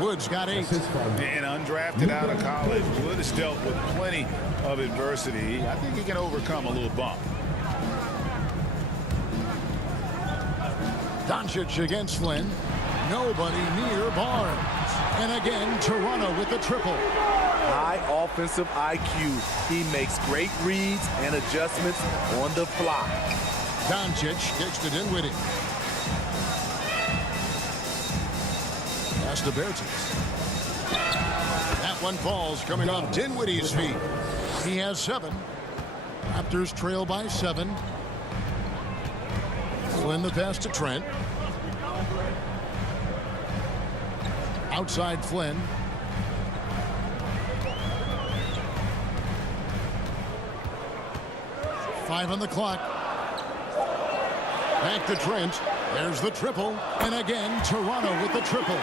Wood's got 8. And undrafted out of college, Wood has dealt with plenty of adversity. I think he can overcome a little bump. Doncic against Flynn. Nobody near Barnes. And again, Toronto with the triple. High offensive IQ. He makes great reads and adjustments on the fly. Doncic kicks to Dinwiddie. Pass to Bertans. That one falls coming off Dinwiddie's feet. He has 7. Raptors trail by 7. Flynn the pass to Trent. Outside Flynn. Five on the clock. Back to Trent. There's the triple. And again, Toronto with the triple.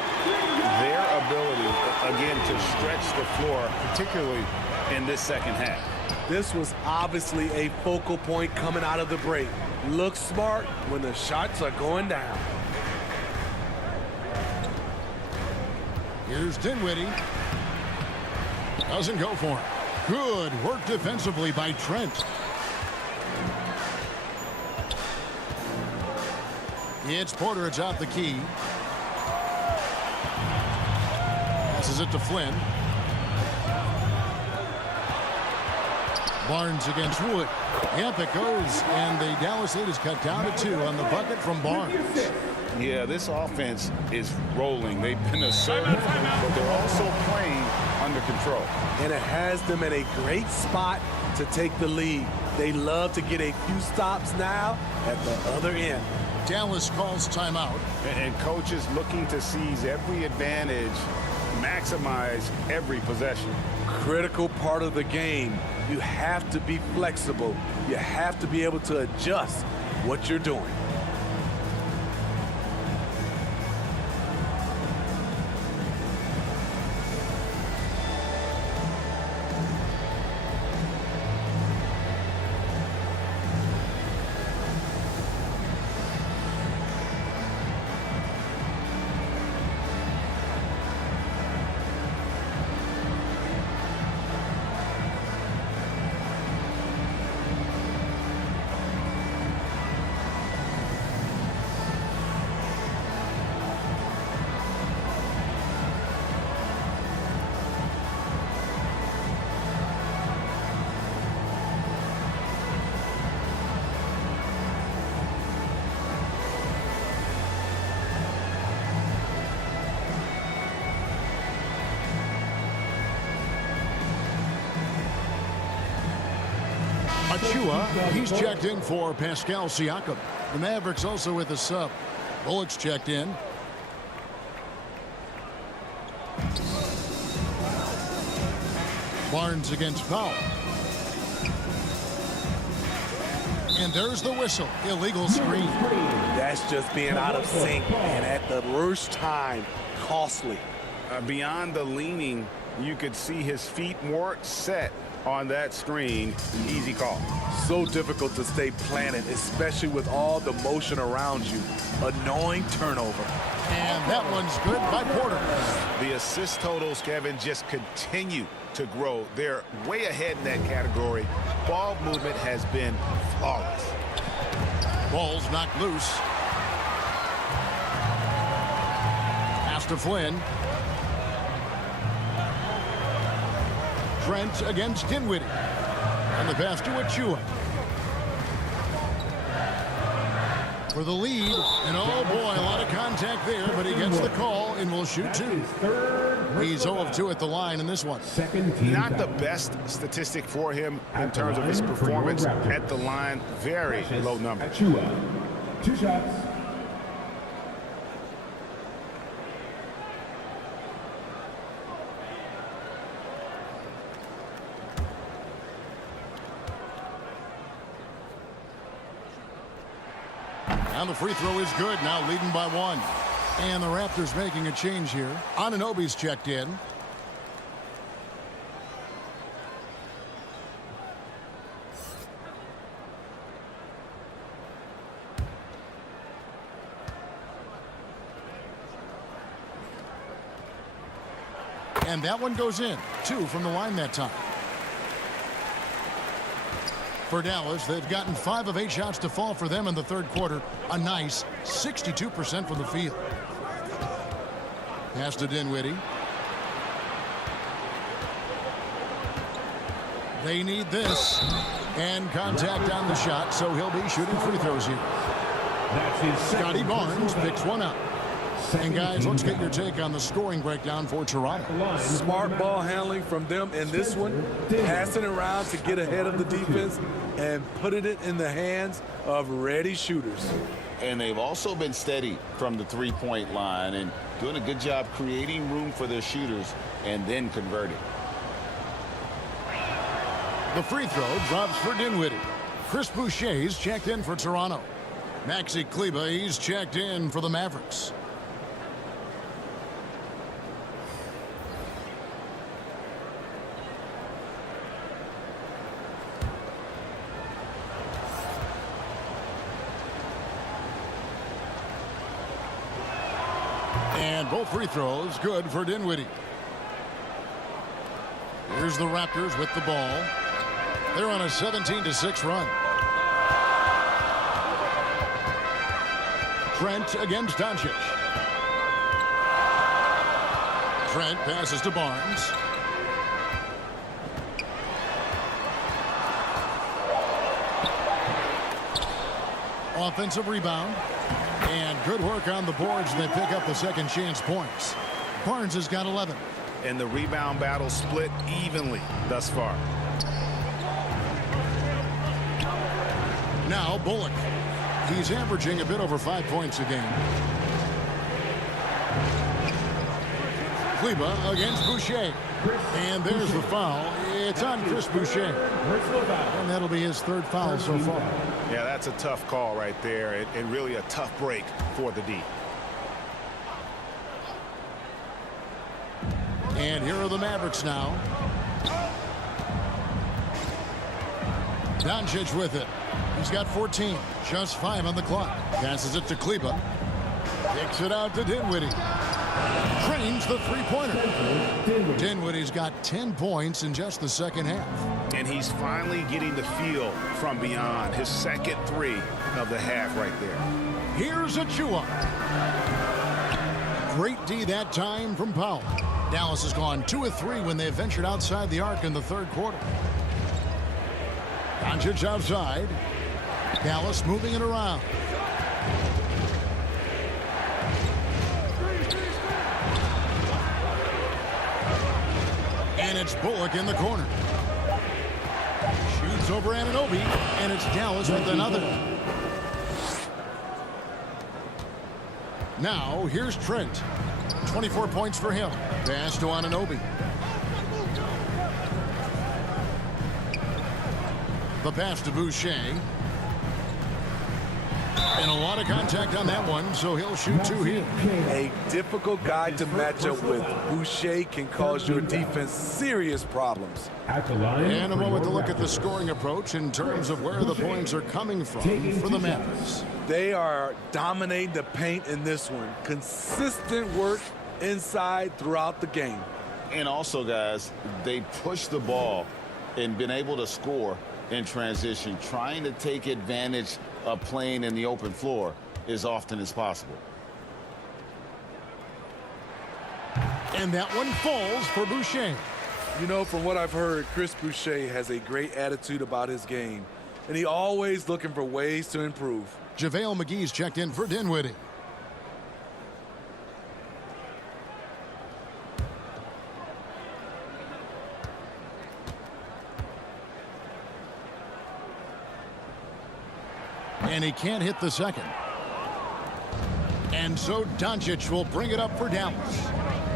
Their ability, again, to stretch the floor, particularly in this second half. This was obviously a focal point coming out of the break. Look smart when the shots are going down. Here's Dinwiddie. Doesn't go for it. Good work defensively by Trent. It's Porter atop the key. Passes it to Flynn. Barnes against Wood. Yep, it goes. And the Dallas lead is cut down to 2 on the bucket from Barnes. Yeah, this offense is rolling. They've been assertive, but they're also playing under control. And it has them in a great spot to take the lead. They love to get a few stops now at the other end. Dallas calls timeout. And coaches looking to seize every advantage, maximize every possession. Critical part of the game. You have to be flexible. You have to be able to adjust what you're doing. Achua, he's checked in for Pascal Siakam. The Mavericks also with a sub. Bullock's checked in. Barnes against Powell. And there's the whistle. Illegal screen. That's just being out of sync and at the worst time, costly. Beyond the leaning, you could see his feet more set on that screen. Easy call. So difficult to stay planted, especially with all the motion around you. Annoying turnover. And that one's good by Porter. The assist totals, Kevin, just continue to grow. They're way ahead in that category. Ball movement has been flawless. Ball's knocked loose. Pass to Flynn. Trent against Dinwiddie. And the pass to Achua. For the lead. And oh boy, a lot of contact there, but he gets the call and will shoot 2. He's 0 of 2 at the line in this one. Not the best statistic for him in terms of his performance at the line. Very low number. Achua, 2 shots. And the free throw is good, now leading by 1. And the Raptors making a change here. Anunoby's checked in. And that one goes in. 2 from the line that time. For Dallas, they've gotten 5 of 8 shots to fall for them in the third quarter. A nice 62% from the field. Pass to Dinwiddie. They need this. And contact on the shot, so he'll be shooting free throws here. Scotty Barnes picks one up. And guys, let's get your take on the scoring breakdown for Toronto. Smart ball handling from them in this one. Passing around to get ahead of the defense and putting it in the hands of ready shooters. And they've also been steady from the three-point line and doing a good job creating room for their shooters and then converting. The free throw drops for Dinwiddie. Chris Boucher's checked in for Toronto. Maxi Kleber, he's checked in for the Mavericks. And both free throws good for Dinwiddie. Here's the Raptors with the ball. They're on a 17-6 run. Trent against Doncic. Trent passes to Barnes. Offensive rebound. And good work on the boards. They pick up the second chance points. Barnes has got 11. And the rebound battle split evenly thus far. Now Bullock. He's averaging a bit over 5 points a game. Kleber against Boucher. And there's the foul. It's on Chris Boucher. And that'll be his third foul so far. Yeah, that's a tough call right there, and really a tough break for the D. And here are the Mavericks now. Doncic with it. He's got 14. Just 5 on the clock. Passes it to Kleber. Kicks it out to Dinwiddie. Trains the three-pointer. Dinwiddie's got 10 points in just the second half. And he's finally getting the feel from beyond. His second 3 of the half right there. Here's Achua. Great D that time from Powell. Dallas has gone 2 of 3 when they ventured outside the arc in the third quarter. Doncic outside. Dallas moving it around. And it's Bullock in the corner. Shoots over Anunoby, and it's Dallas with another. Now, here's Trent. 24 points for him. Pass to Anunoby. The pass to Boucher. And a lot of contact on that one, so he'll shoot 2 here. A difficult guy to match up with. Boucher can cause your defense serious problems. And a moment to look at the scoring approach in terms of where the points are coming from for the Mavericks. They are dominating the paint in this one. Consistent work inside throughout the game. And also, guys, they push the ball and been able to score in transition, trying to take advantage of playing in the open floor as often as possible. And that one falls for Boucher. You know, from what I've heard, Chris Boucher has a great attitude about his game, and he always looking for ways to improve. JaVale McGee's checked in for Dinwiddie. And he can't hit the second. And so Doncic will bring it up for Dallas.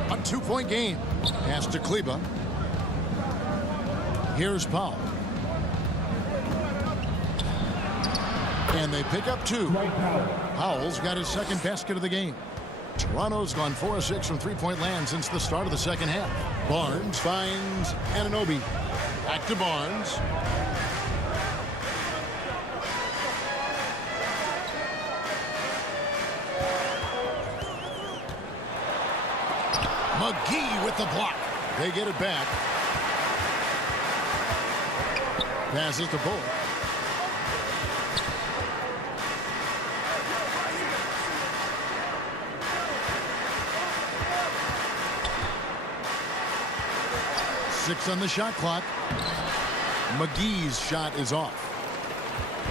A 2-point game. Pass to Kleber. Here's Powell. And they pick up 2. Powell's got his second basket of the game. Toronto's gone 4 of 6 from three-point land since the start of the second half. Barnes finds Anunoby. Back to Barnes. McGee with the block. They get it back. Passes to Bullock. Six on the shot clock. McGee's shot is off.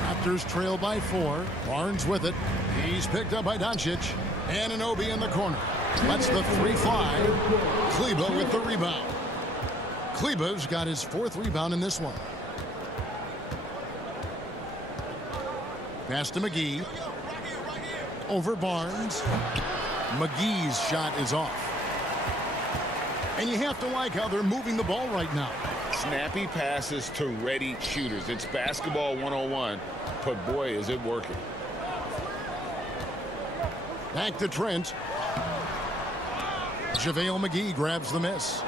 Raptors trail by 4. Barnes with it. He's picked up by Doncic. Anunoby in the corner. Lets the 3 fly. Kleber with the rebound. Kleber's got his 4th rebound in this one. Pass to McGee. Over Barnes. McGee's shot is off. And you have to like how they're moving the ball right now. Snappy passes to ready shooters. It's basketball 101, but boy, is it working. Back to Trent. JaVale McGee grabs the miss.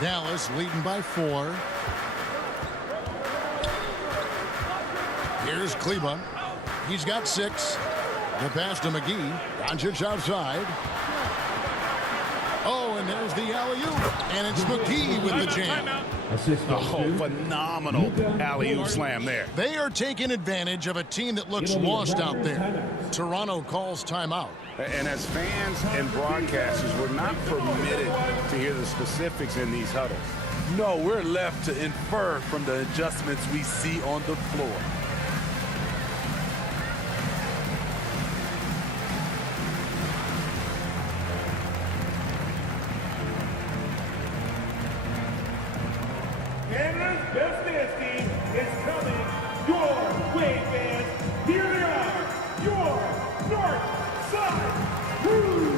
Dallas leading by 4. Here's Kleber. He's got 6. The pass to McGee. Doncic outside. Oh, and there's the alley-oop. And it's McGee with the jam. Oh, phenomenal alley-oop slam there. They are taking advantage of a team that looks lost out there. Toronto calls timeout. And as fans and broadcasters, we're not permitted to hear the specifics in these huddles. No, we're left to infer from the adjustments we see on the floor. Canada's best dance team is coming your way, fans. Here they are, your North Side Crew.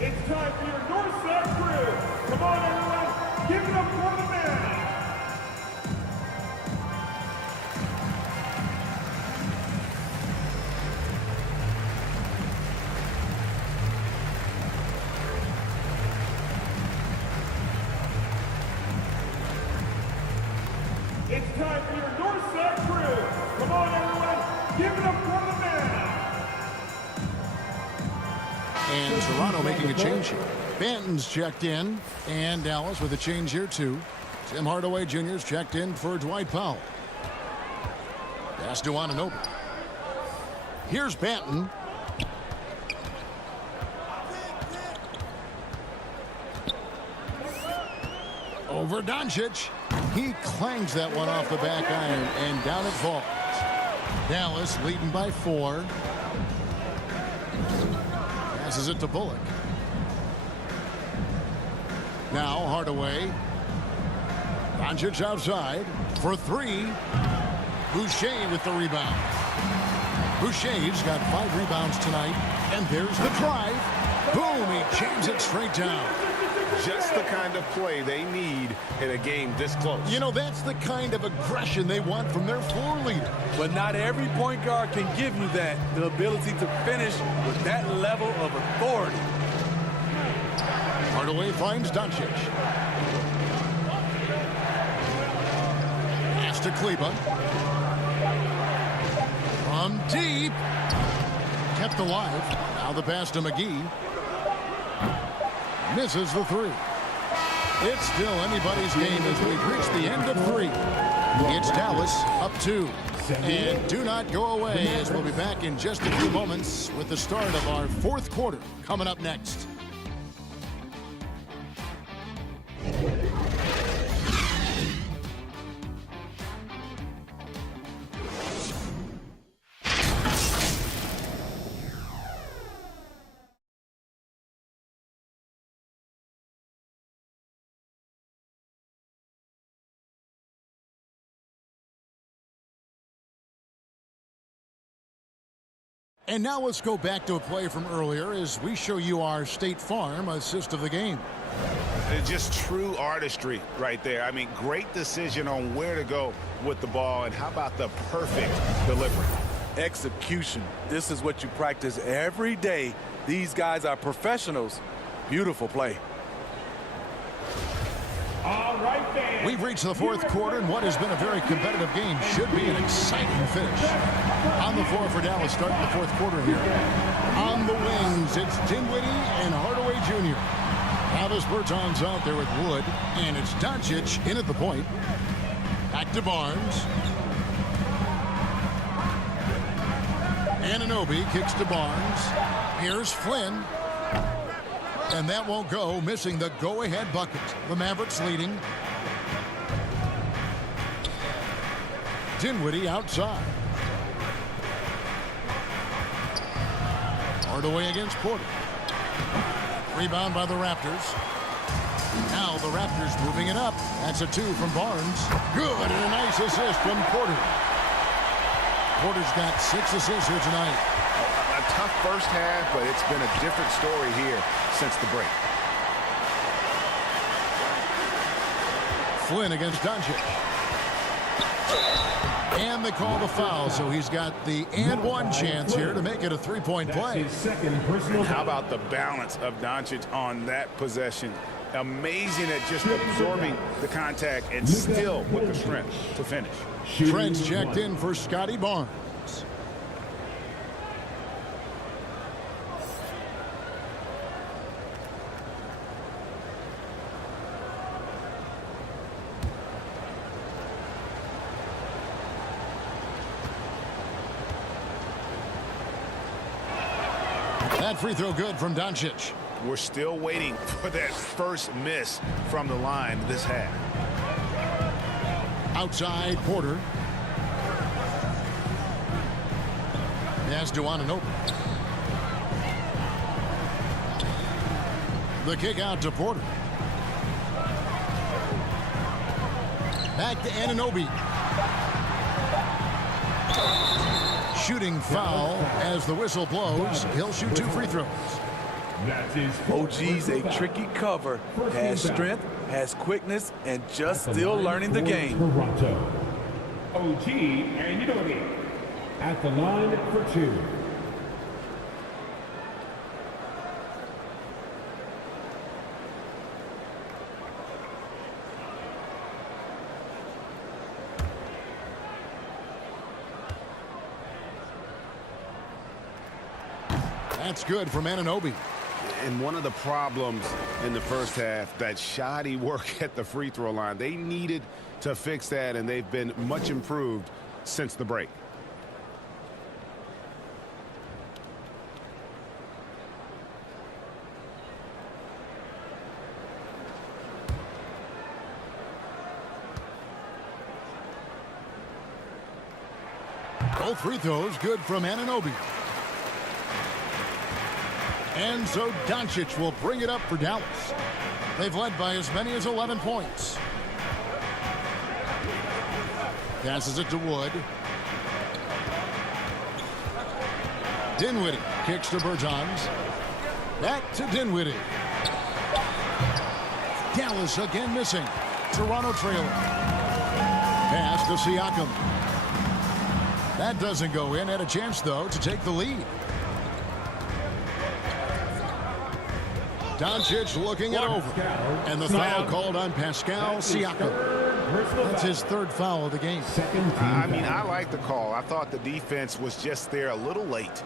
It's time for your North Side Crew. Come on, everyone, give it up for the man. It's time for your North Side Crew. Come on, everyone, give it up for the man. And Toronto making a change here. Banton's checked in. And Dallas with a change here, too. Tim Hardaway Jr.'s checked in for Dwight Powell. Pass to Anunoby. Here's Banton. Over Doncic. He clangs that one off the back iron, and down it falls. Dallas leading by 4. Passes it to Bullock. Now Hardaway. Doncic outside for 3. Boucher with the rebound. Boucher's got 5 rebounds tonight, and there's the drive. Boom, he jams it straight down. Just the kind of play they need in a game this close. You know, that's the kind of aggression they want from their floor leader. But not every point guard can give you that, the ability to finish with that level of authority. Hardaway finds Doncic. Pass to Kleber. From deep. Kept alive. Now the pass to McGee. Misses the 3. It's still anybody's game as we've reached the end of 3. It's Dallas up 2. And do not go away, as we'll be back in just a few moments with the start of our 4th quarter coming up next. And now let's go back to a play from earlier as we show you our State Farm assist of the game. Just true artistry right there. I mean, great decision on where to go with the ball, and how about the perfect delivery? Execution. This is what you practice every day. These guys are professionals. Beautiful play. All right, fans. We've reached the fourth quarter, and what has been a very competitive game should be an exciting finish. On the floor for Dallas, starting the fourth quarter here. On the wings, it's Dinwiddie and Hardaway Jr. Travis Berton's out there with Wood, and it's Doncic in at the point. Back to Barnes. Anunoby kicks to Barnes. Here's Flynn. And that won't go, missing the go-ahead bucket. The Mavericks leading. Dinwiddie outside. Hardaway against Porter. Rebound by the Raptors. Now the Raptors moving it up. That's a 2 from Barnes. Good, and a nice assist from Porter. Porter's got 6 assists here tonight. A tough first half, but it's been a different story here since the break. Flynn against Doncic. And they call the foul, so he's got the and-one chance here to make it a three-point play. How about the balance of Doncic on that possession? Amazing at just absorbing the contact and still with the strength to finish. Trent's checked in for Scotty Barnes. That free throw good from Doncic. We're still waiting for that first miss from the line this half. Outside Porter. Pass to Anunoby. The kick out to Porter. Back to Anunoby. Shooting foul as the whistle blows. He'll shoot 2 free throws. OG's a tricky cover. Has strength, has quickness, and just still learning the game. Toronto. OG and Anunoby at the line for 2. That's good from Anunoby. And one of the problems in the first half, that shoddy work at the free throw line. They needed to fix that, and they've been much improved since the break. Both free throws good from Anunoby. And so Doncic will bring it up for Dallas. They've led by as many as 11 points. Passes it to Wood. Dinwiddie kicks to Bertans. Back to Dinwiddie. Dallas again missing. Toronto trailing. Pass to Siakam. That doesn't go in. Had a chance, though, to take the lead. Doncic looking it over. And the foul called on Pascal Siakam. That's his 3rd foul of the game. I mean, I like the call. I thought the defense was just there a little late.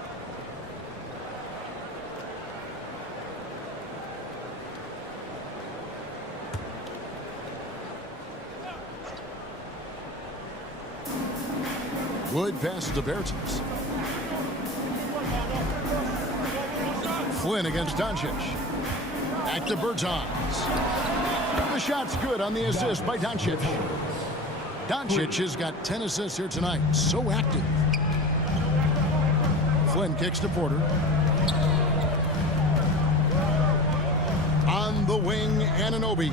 Wood passes to Bertans. Flynn against Doncic. Back to Bertans. The shot's good on the assist by Doncic. Doncic has got 10 assists here tonight. So active. Flynn kicks to Porter. On the wing, Anunoby.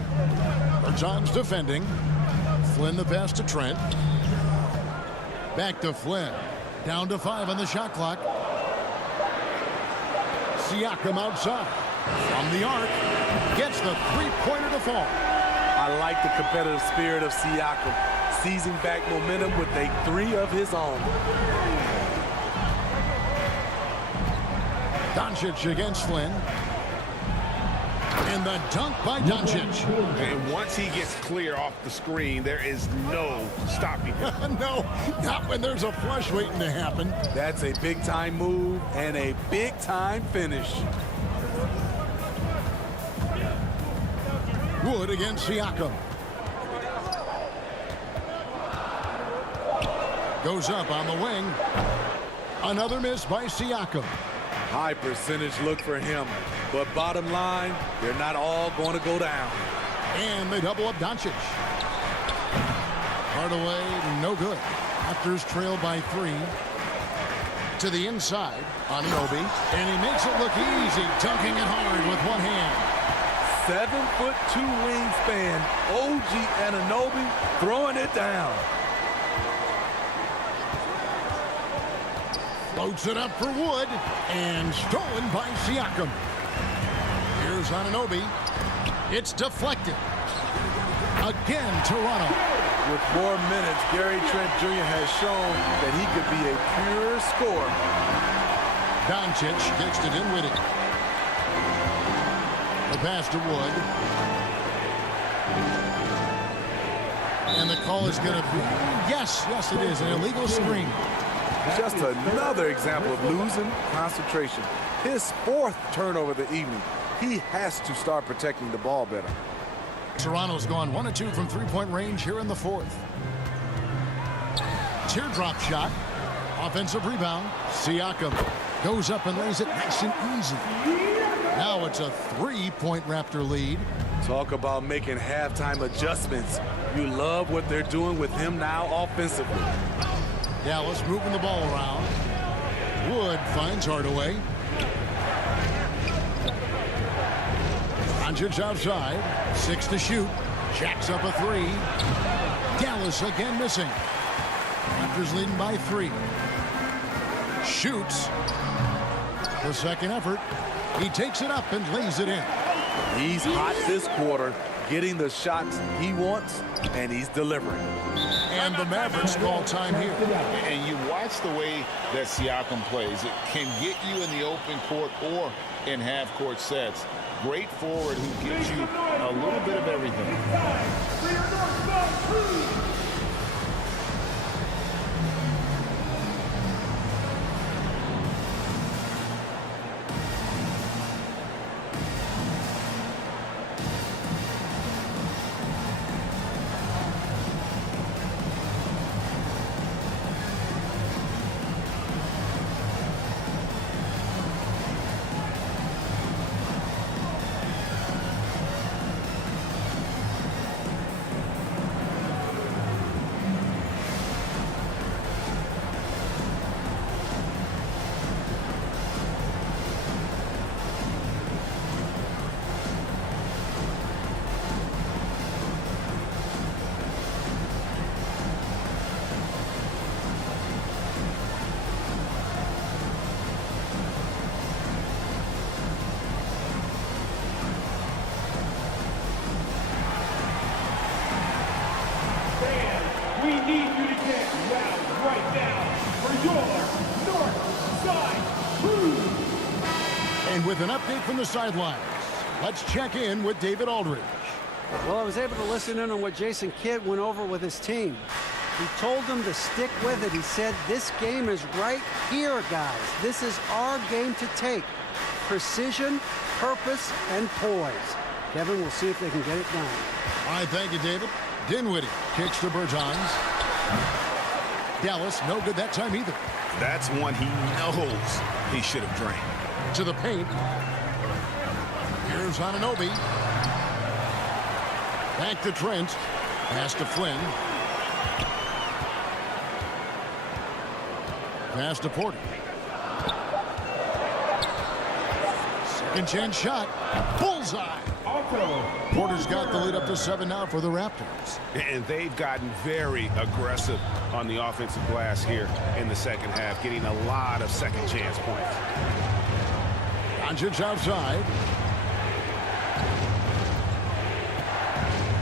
Bertans defending. Flynn the pass to Trent. Back to Flynn. Down to 5 on the shot clock. Siakam outside. From the arc, gets the three-pointer to fall. I like the competitive spirit of Siakam, seizing back momentum with a three of his own. Doncic against Flynn. And the dunk by Doncic. And once he gets clear off the screen, there is no stopping him. No, not when there's a flush waiting to happen. That's a big-time move and a big-time finish. Wood against Siakam. Goes up on the wing. Another miss by Siakam. High percentage look for him. But bottom line, they're not all going to go down. And they double up Doncic. Hardaway, no good. Raptors trail by 3. To the inside on Anunoby. And he makes it look easy, dunking it hard with one hand. 7'2" wingspan, OG Anunoby throwing it down. Floats it up for Wood. And stolen by Siakam. Here's Anunoby. It's deflected. Again, Toronto. With 4 minutes, Gary Trent Jr. has shown that he could be a pure scorer. Doncic gets to Dinwiddie. The pass to Wood. And the call is going to be, yes, it is, an illegal screen. Just another example of losing concentration. His 4th turnover of the evening. He has to start protecting the ball better. Toronto's gone 1 of 2 from three-point range here in the 4th. Teardrop shot. Offensive rebound. Siakam goes up and lays it nice and easy. Now it's a 3-point Raptor lead. Talk about making halftime adjustments. You love what they're doing with him now offensively. Dallas moving the ball around. Wood finds Hardaway. Doncic outside. 6 to shoot. Jacks up a 3. Dallas again missing. Raptors leading by 3. Shoots. The second effort. He takes it up and lays it in. He's hot this quarter, getting the shots he wants, and he's delivering. And the Mavericks call time here. And you watch the way that Siakam plays. It can get you in the open court or in half-court sets. Great forward who gives you a little bit of everything. For your North Side Crew. We need you to get loud right now for your North Side Crew. And with an update from the sidelines, let's check in with David Aldridge. Well, I was able to listen in on what Jason Kidd went over with his team. He told them to stick with it. He said, this game is right here, guys. This is our game to take. Precision, purpose, and poise. Kevin, we'll see if they can get it done. All right, thank you, David. Dinwiddie kicks to Bertans. Dallas, no good that time either. That's one he knows he should have drained. To the paint. Here's Anunoby. Back to Trent. Pass to Flynn. Pass to Porter. Second chance shot. Bullseye. Porter's got the lead up to 7 now for the Raptors. And they've gotten very aggressive on the offensive glass here in the second half, getting a lot of second chance points. Doncic outside.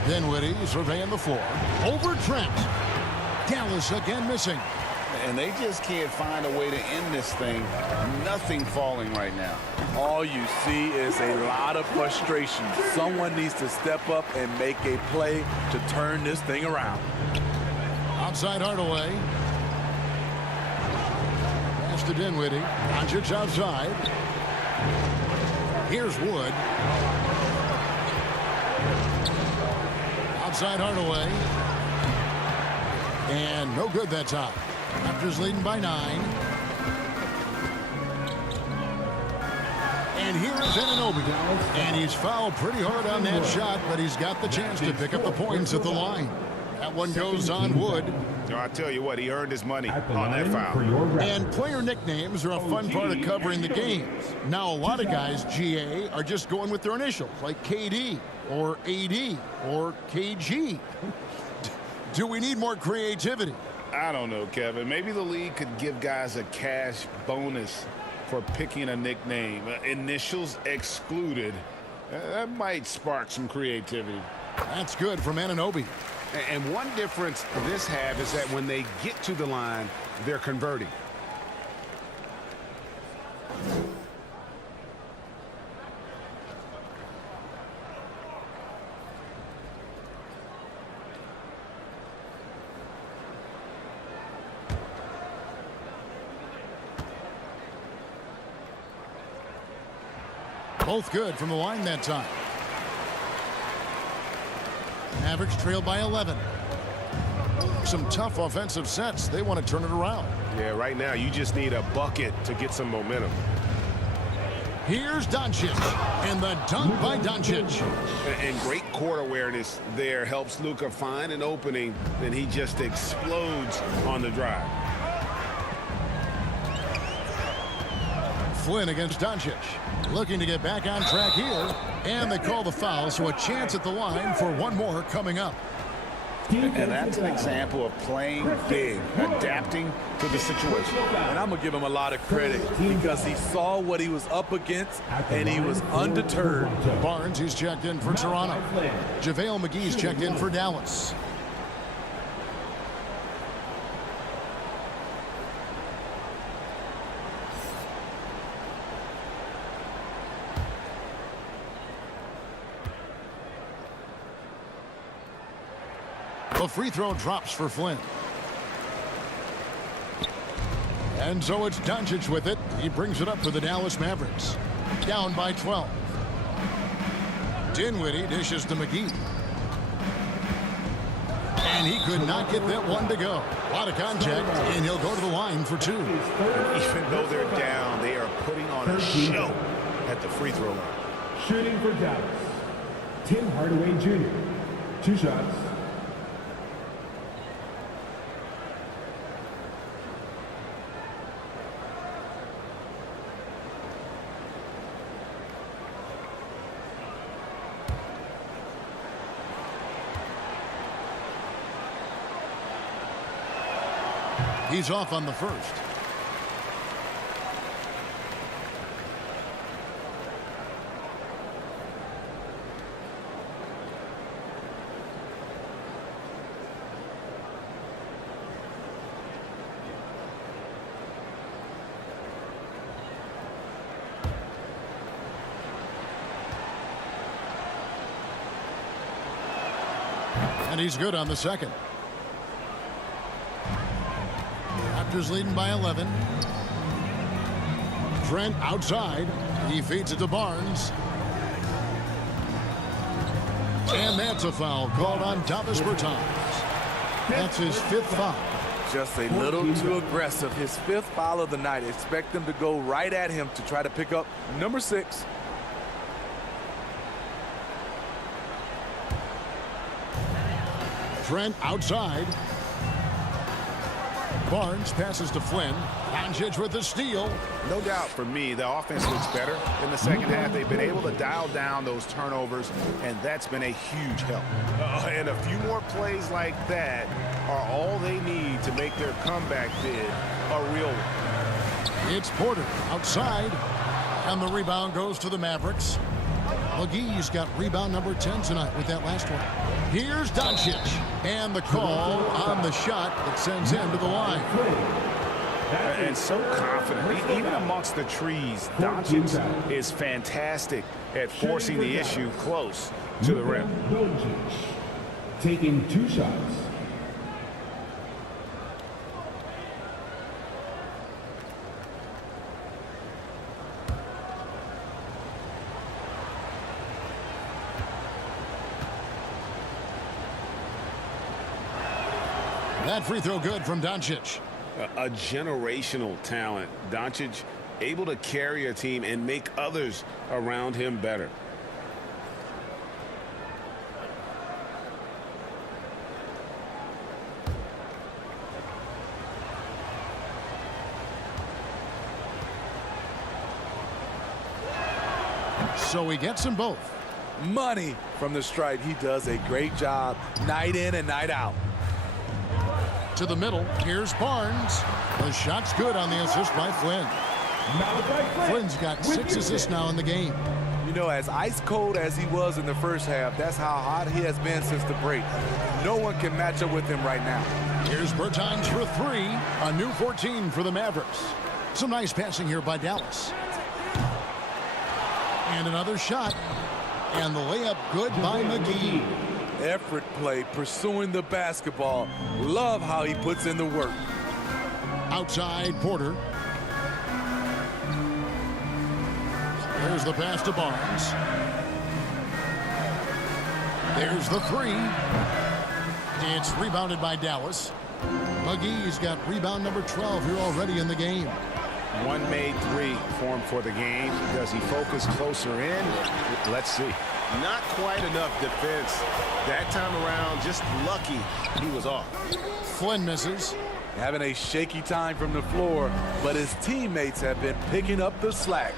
Dinwiddie surveying the floor. Over Trent. Dallas again missing. And they just can't find a way to end this thing. Nothing falling right now. All you see is a lot of frustration. Someone needs to step up and make a play to turn this thing around. Outside Hardaway. Pass to Dinwiddie. Doncic outside. Here's Wood. Outside Hardaway. And no good that time. Raptors leading by 9. And here is Anunoby. And he's fouled pretty hard on that shot, but he's got the chance to pick up the points at the line. That one goes on Wood. I tell you what, he earned his money on that foul. And player nicknames are a fun part of covering the games. Now, a lot of guys, GA, are just going with their initials, like KD or AD or KG. Do we need more creativity? I don't know, Kevin. Maybe the league could give guys a cash bonus for picking a nickname. Initials excluded. That might spark some creativity. That's good from Anunoby. And one difference this have is that when they get to the line, they're converting. Both good from the line that time. Mavericks trail by 11. Some tough offensive sets. They want to turn it around. Yeah, right now you just need a bucket to get some momentum. Here's Doncic. And the dunk by Doncic. And great court awareness there helps Luka find an opening. Then he just explodes on the drive. Flynn against Doncic. Looking to get back on track here. And they call the foul, so a chance at the line for one more coming up. And that's an example of playing big, adapting to the situation. And I'm going to give him a lot of credit because he saw what he was up against and he was undeterred. Barnes, he's checked in for Toronto. JaVale McGee's checked in for Dallas. The free throw drops for Flynn. And so it's Doncic with it. He brings it up for the Dallas Mavericks. Down by 12. Dinwiddie dishes to McGee. And he could not get that one to go. A lot of contact, and he'll go to the line for 2. Even though they're down, they are putting on a show at the free throw line. Shooting for Dallas, Tim Hardaway Jr. 2 shots. He's off on the first. And he's good on the second. Raptors leading by 11. Trent outside. He feeds it to Barnes. And that's a foul called on Davis Bertans. That's his 5th foul. Just a little too aggressive. His 5th foul of the night. Expect them to go right at him to try to pick up number 6. Trent outside. Barnes passes to Flynn. Doncic with the steal. No doubt for me, the offense looks better in the second half. They've been able to dial down those turnovers, and that's been a huge help. And a few more plays like that are all they need to make their comeback bid a real one. It's Porter outside. And the rebound goes to the Mavericks. McGee's got rebound number 10 tonight with that last one. Here's Doncic. And the call on the shot that sends him to the line. And so confident, even amongst the trees. Doncic is fantastic at forcing the issue close to the rim. Taking 2 shots. That free throw good from Doncic. A generational talent. Doncic able to carry a team and make others around him better. So he gets them both. Money from the stripe. He does a great job night in and night out. To the middle, here's Barnes. The shot's good on the assist by Flynn. Flynn's got 6 assists now in the game. You know, as ice cold as he was in the first half, that's how hot he has been since the break. No one can match up with him right now. Here's Bertans for 3. A new 14 for the Mavericks. Some nice passing here by Dallas. And another shot. And the layup good by McGee. Effort play, pursuing the basketball. Love how he puts in the work. Outside Porter. There's the pass to Barnes. There's the 3. It's rebounded by Dallas. McGee's got rebound number 12 here already in the game. One made 3 for him for the game. Does he focus closer in? Let's see. Not quite enough defense. That time around, just lucky he was off. Flynn misses. Having a shaky time from the floor, but his teammates have been picking up the slack.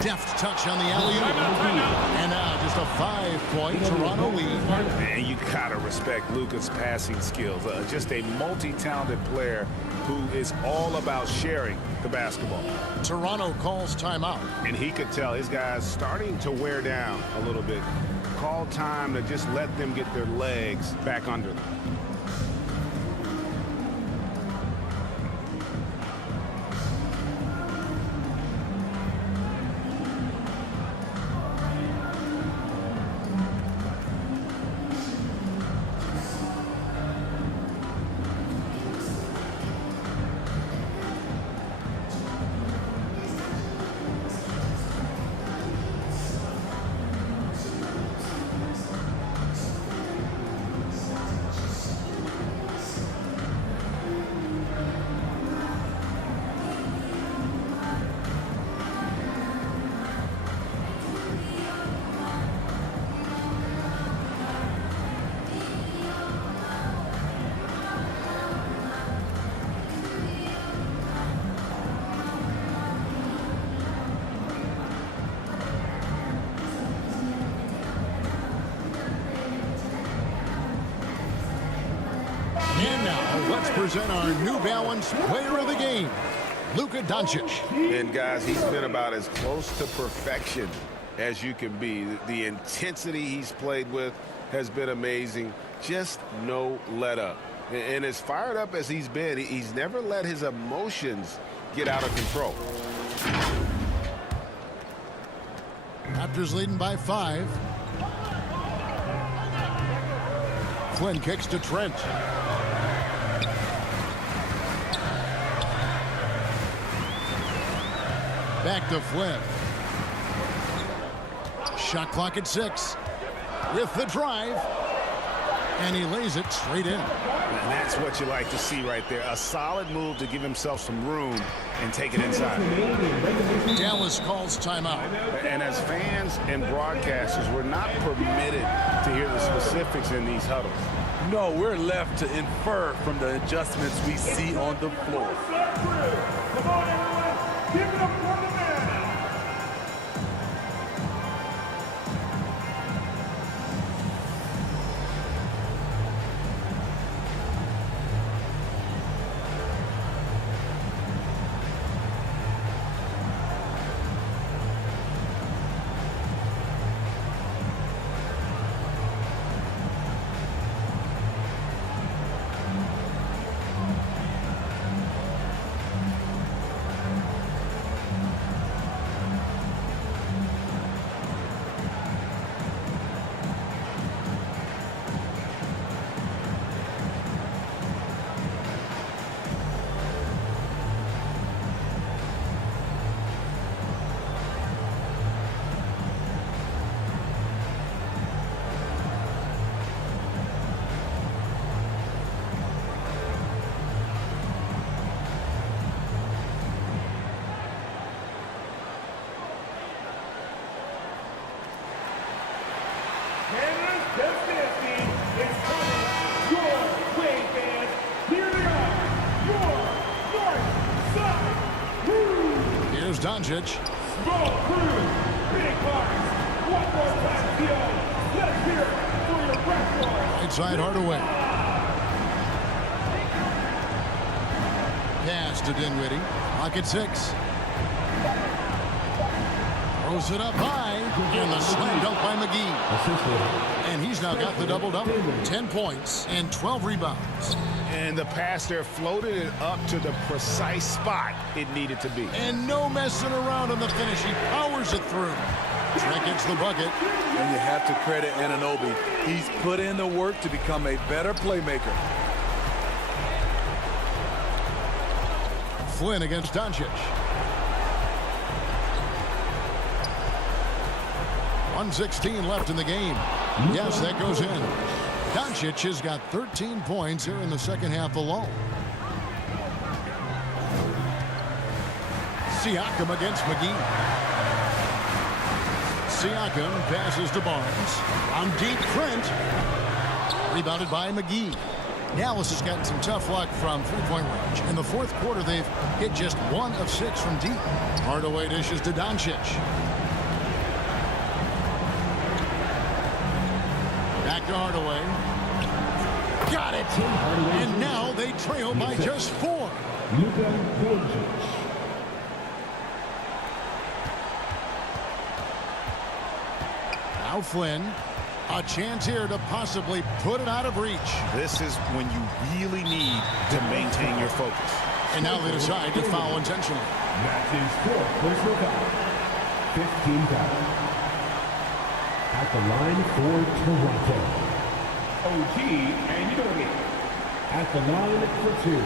Deft touch on the alley-oop. And now just a 5-point Toronto lead. And you gotta respect Luka's passing skills. Just a multi-talented player who is all about sharing the basketball. Toronto calls timeout. And he could tell his guys starting to wear down a little bit. Call time to just let them get their legs back under them. And now, let's present our New Balance player of the game, Luka Doncic. And guys, he's been about as close to perfection as you can be. The intensity he's played with has been amazing. Just no let up. And as fired up as he's been, he's never let his emotions get out of control. Raptors leading by 5. Flynn kicks to Trent. Back to Flynn. Shot clock at 6. With the drive. And he lays it straight in. And that's what you like to see right there. A solid move to give himself some room and take it inside. Dallas calls timeout. And as fans and broadcasters, we're not permitted to hear the specifics in these huddles. No, we're left to infer from the adjustments we see on the floor. Come on, everyone. Give it up for the man. Doncic. Small crew, big hearts. One more time, Theo. Let's hear it for your Raptors. Right side Hardaway. Pass to Dinwiddie. Clock at 6. Throws it up high. And the slam dunk by McGee. And he's now got the double-double. 10 points and 12 rebounds. And the pass there floated it up to the precise spot it needed to be. And no messing around on the finish. He powers it through. Trent gets the bucket. And you have to credit Anunoby. He's put in the work to become a better playmaker. Flynn against Doncic. 1:16 left in the game. Yes, that goes in. Doncic has got 13 points here in the second half alone. Siakam against McGee. Siakam passes to Barnes. On deep, Trent. Rebounded by McGee. Dallas has gotten some tough luck from three-point range. In the fourth quarter, they've hit just 1 of 6 from deep. Hardaway dishes to Doncic. Back to Hardaway. Got it. And now they trail by just 4. Now Flynn. A chance here to possibly put it out of reach. This is when you really need to maintain your focus. And now they decide to foul intentionally. That's his 4th personal foul. 15 foul. At the line for Toronto, OG Anunoby. At the line for 2.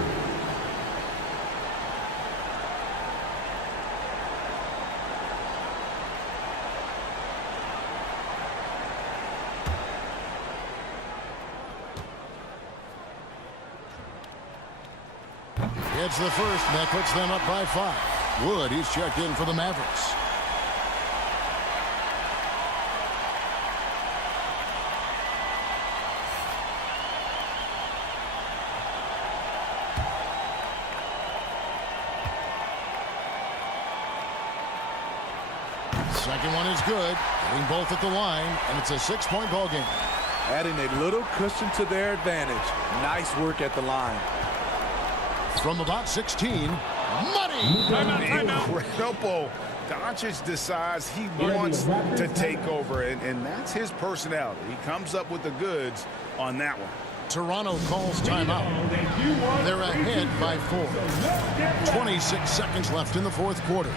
It's the first, and that puts them up by 5. Wood, he's checked in for the Mavericks. Second one is good. Getting both at the line, and it's a 6-point ball game. Adding a little cushion to their advantage. Nice work at the line. From about 16, money! Incredible. Doncic decides he wants to take over, and that's his personality. He comes up with the goods on that one. Toronto calls timeout. They're ahead by 4. 26 seconds left in the fourth quarter.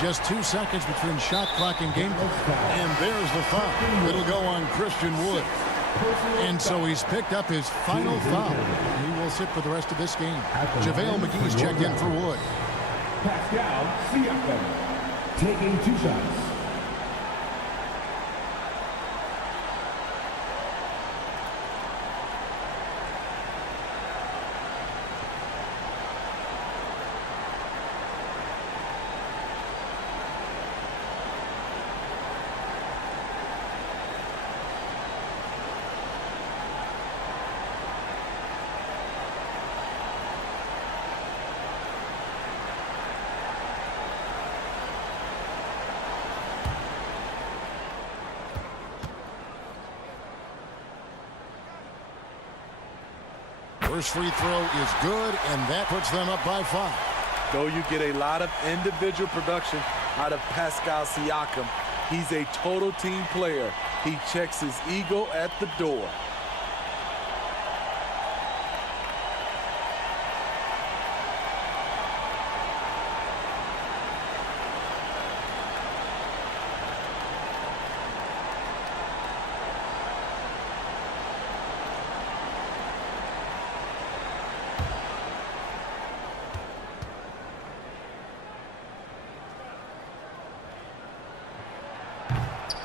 Just 2 seconds between shot clock and game clock. And there's the foul. It'll go on Christian Wood. And so he's picked up his final foul. He will sit for the rest of this game. JaVale McGee's checked in for Wood. Pascal Siakam taking 2 shots. First free throw is good, and that puts them up by 5. Though you get a lot of individual production out of Pascal Siakam, he's a total team player. He checks his ego at the door.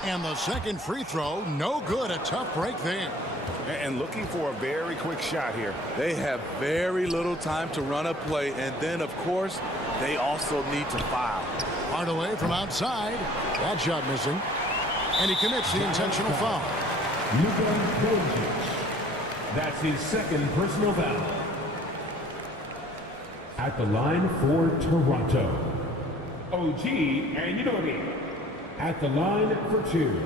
And the second free throw, no good. A tough break there. And looking for a very quick shot here. They have very little time to run a play, and then, of course, they also need to foul. Hardaway from outside. That shot missing. And he commits the intentional foul. That's his second personal foul. At the line for Toronto, OG Anunoby. At the line for 2.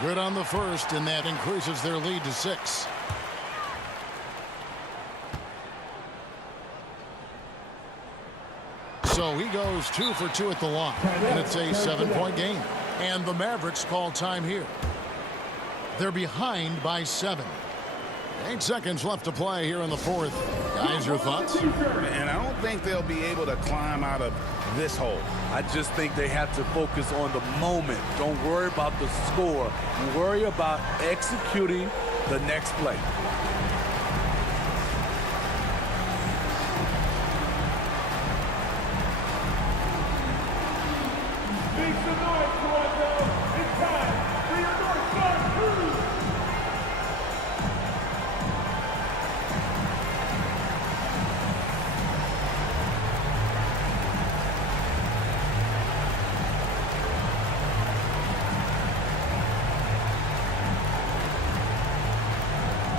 Good on the first, and that increases their lead to 6. So he goes 2 for 2 at the line, and it's a 7-point game. And the Mavericks call time here. They're behind by 7. 8 seconds left to play here in the fourth. Guys, your thoughts? And I don't think they'll be able to climb out of this hole. I just think they have to focus on the moment. Don't worry about the score. Worry about executing the next play. Make some noise, Toronto! It's time for your North Star Cruise!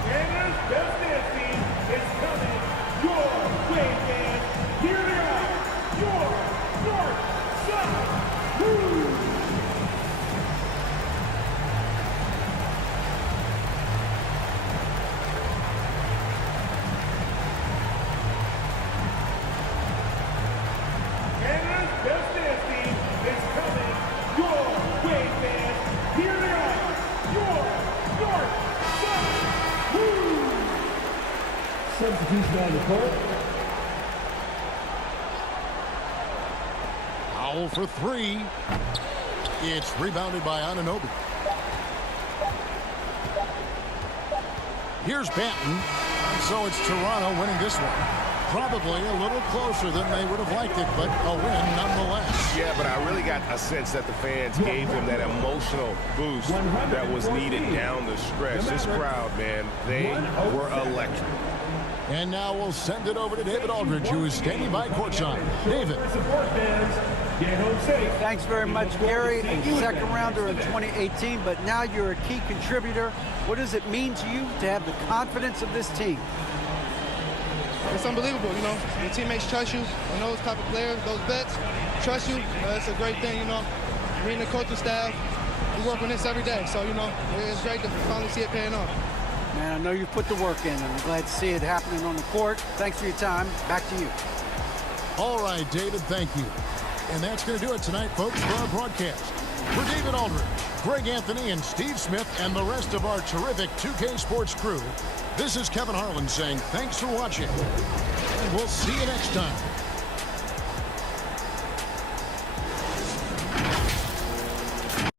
Canada's best dance team is coming your way, fans. Here they are, your North Star Cruise! Canada's best dance team is coming your way, fans. Here they are, your North Star Cruise! Substitution on the court. Foul for 3. It's rebounded by Anunoby. Here's Banton. So it's Toronto winning this one. Probably a little closer than they would have liked it, but a win nonetheless. Yeah, but I really got a sense that the fans gave them that emotional boost that was needed down the stretch. This crowd, man, they were electric. And now we'll send it over to David Aldridge, who is standing by courtside. David. Thanks very much, Gary. A second rounder in 2018, but now you're a key contributor. What does it mean to you to have the confidence of this team? It's unbelievable, you know. Your teammates trust you, and those type of players, those vets, trust you. It's a great thing, you know. Me and the coaching staff, we work on this every day, so, you know, it's great to finally see it paying off. Man, I know you put the work in, and I'm glad to see it happening on the court. Thanks for your time. Back to you. All right, David, thank you. And that's going to do it tonight, folks, for our broadcast. For David Aldridge, Greg Anthony, and Steve Smith, and the rest of our terrific 2K Sports crew, this is Kevin Harlan saying thanks for watching, and we'll see you next time.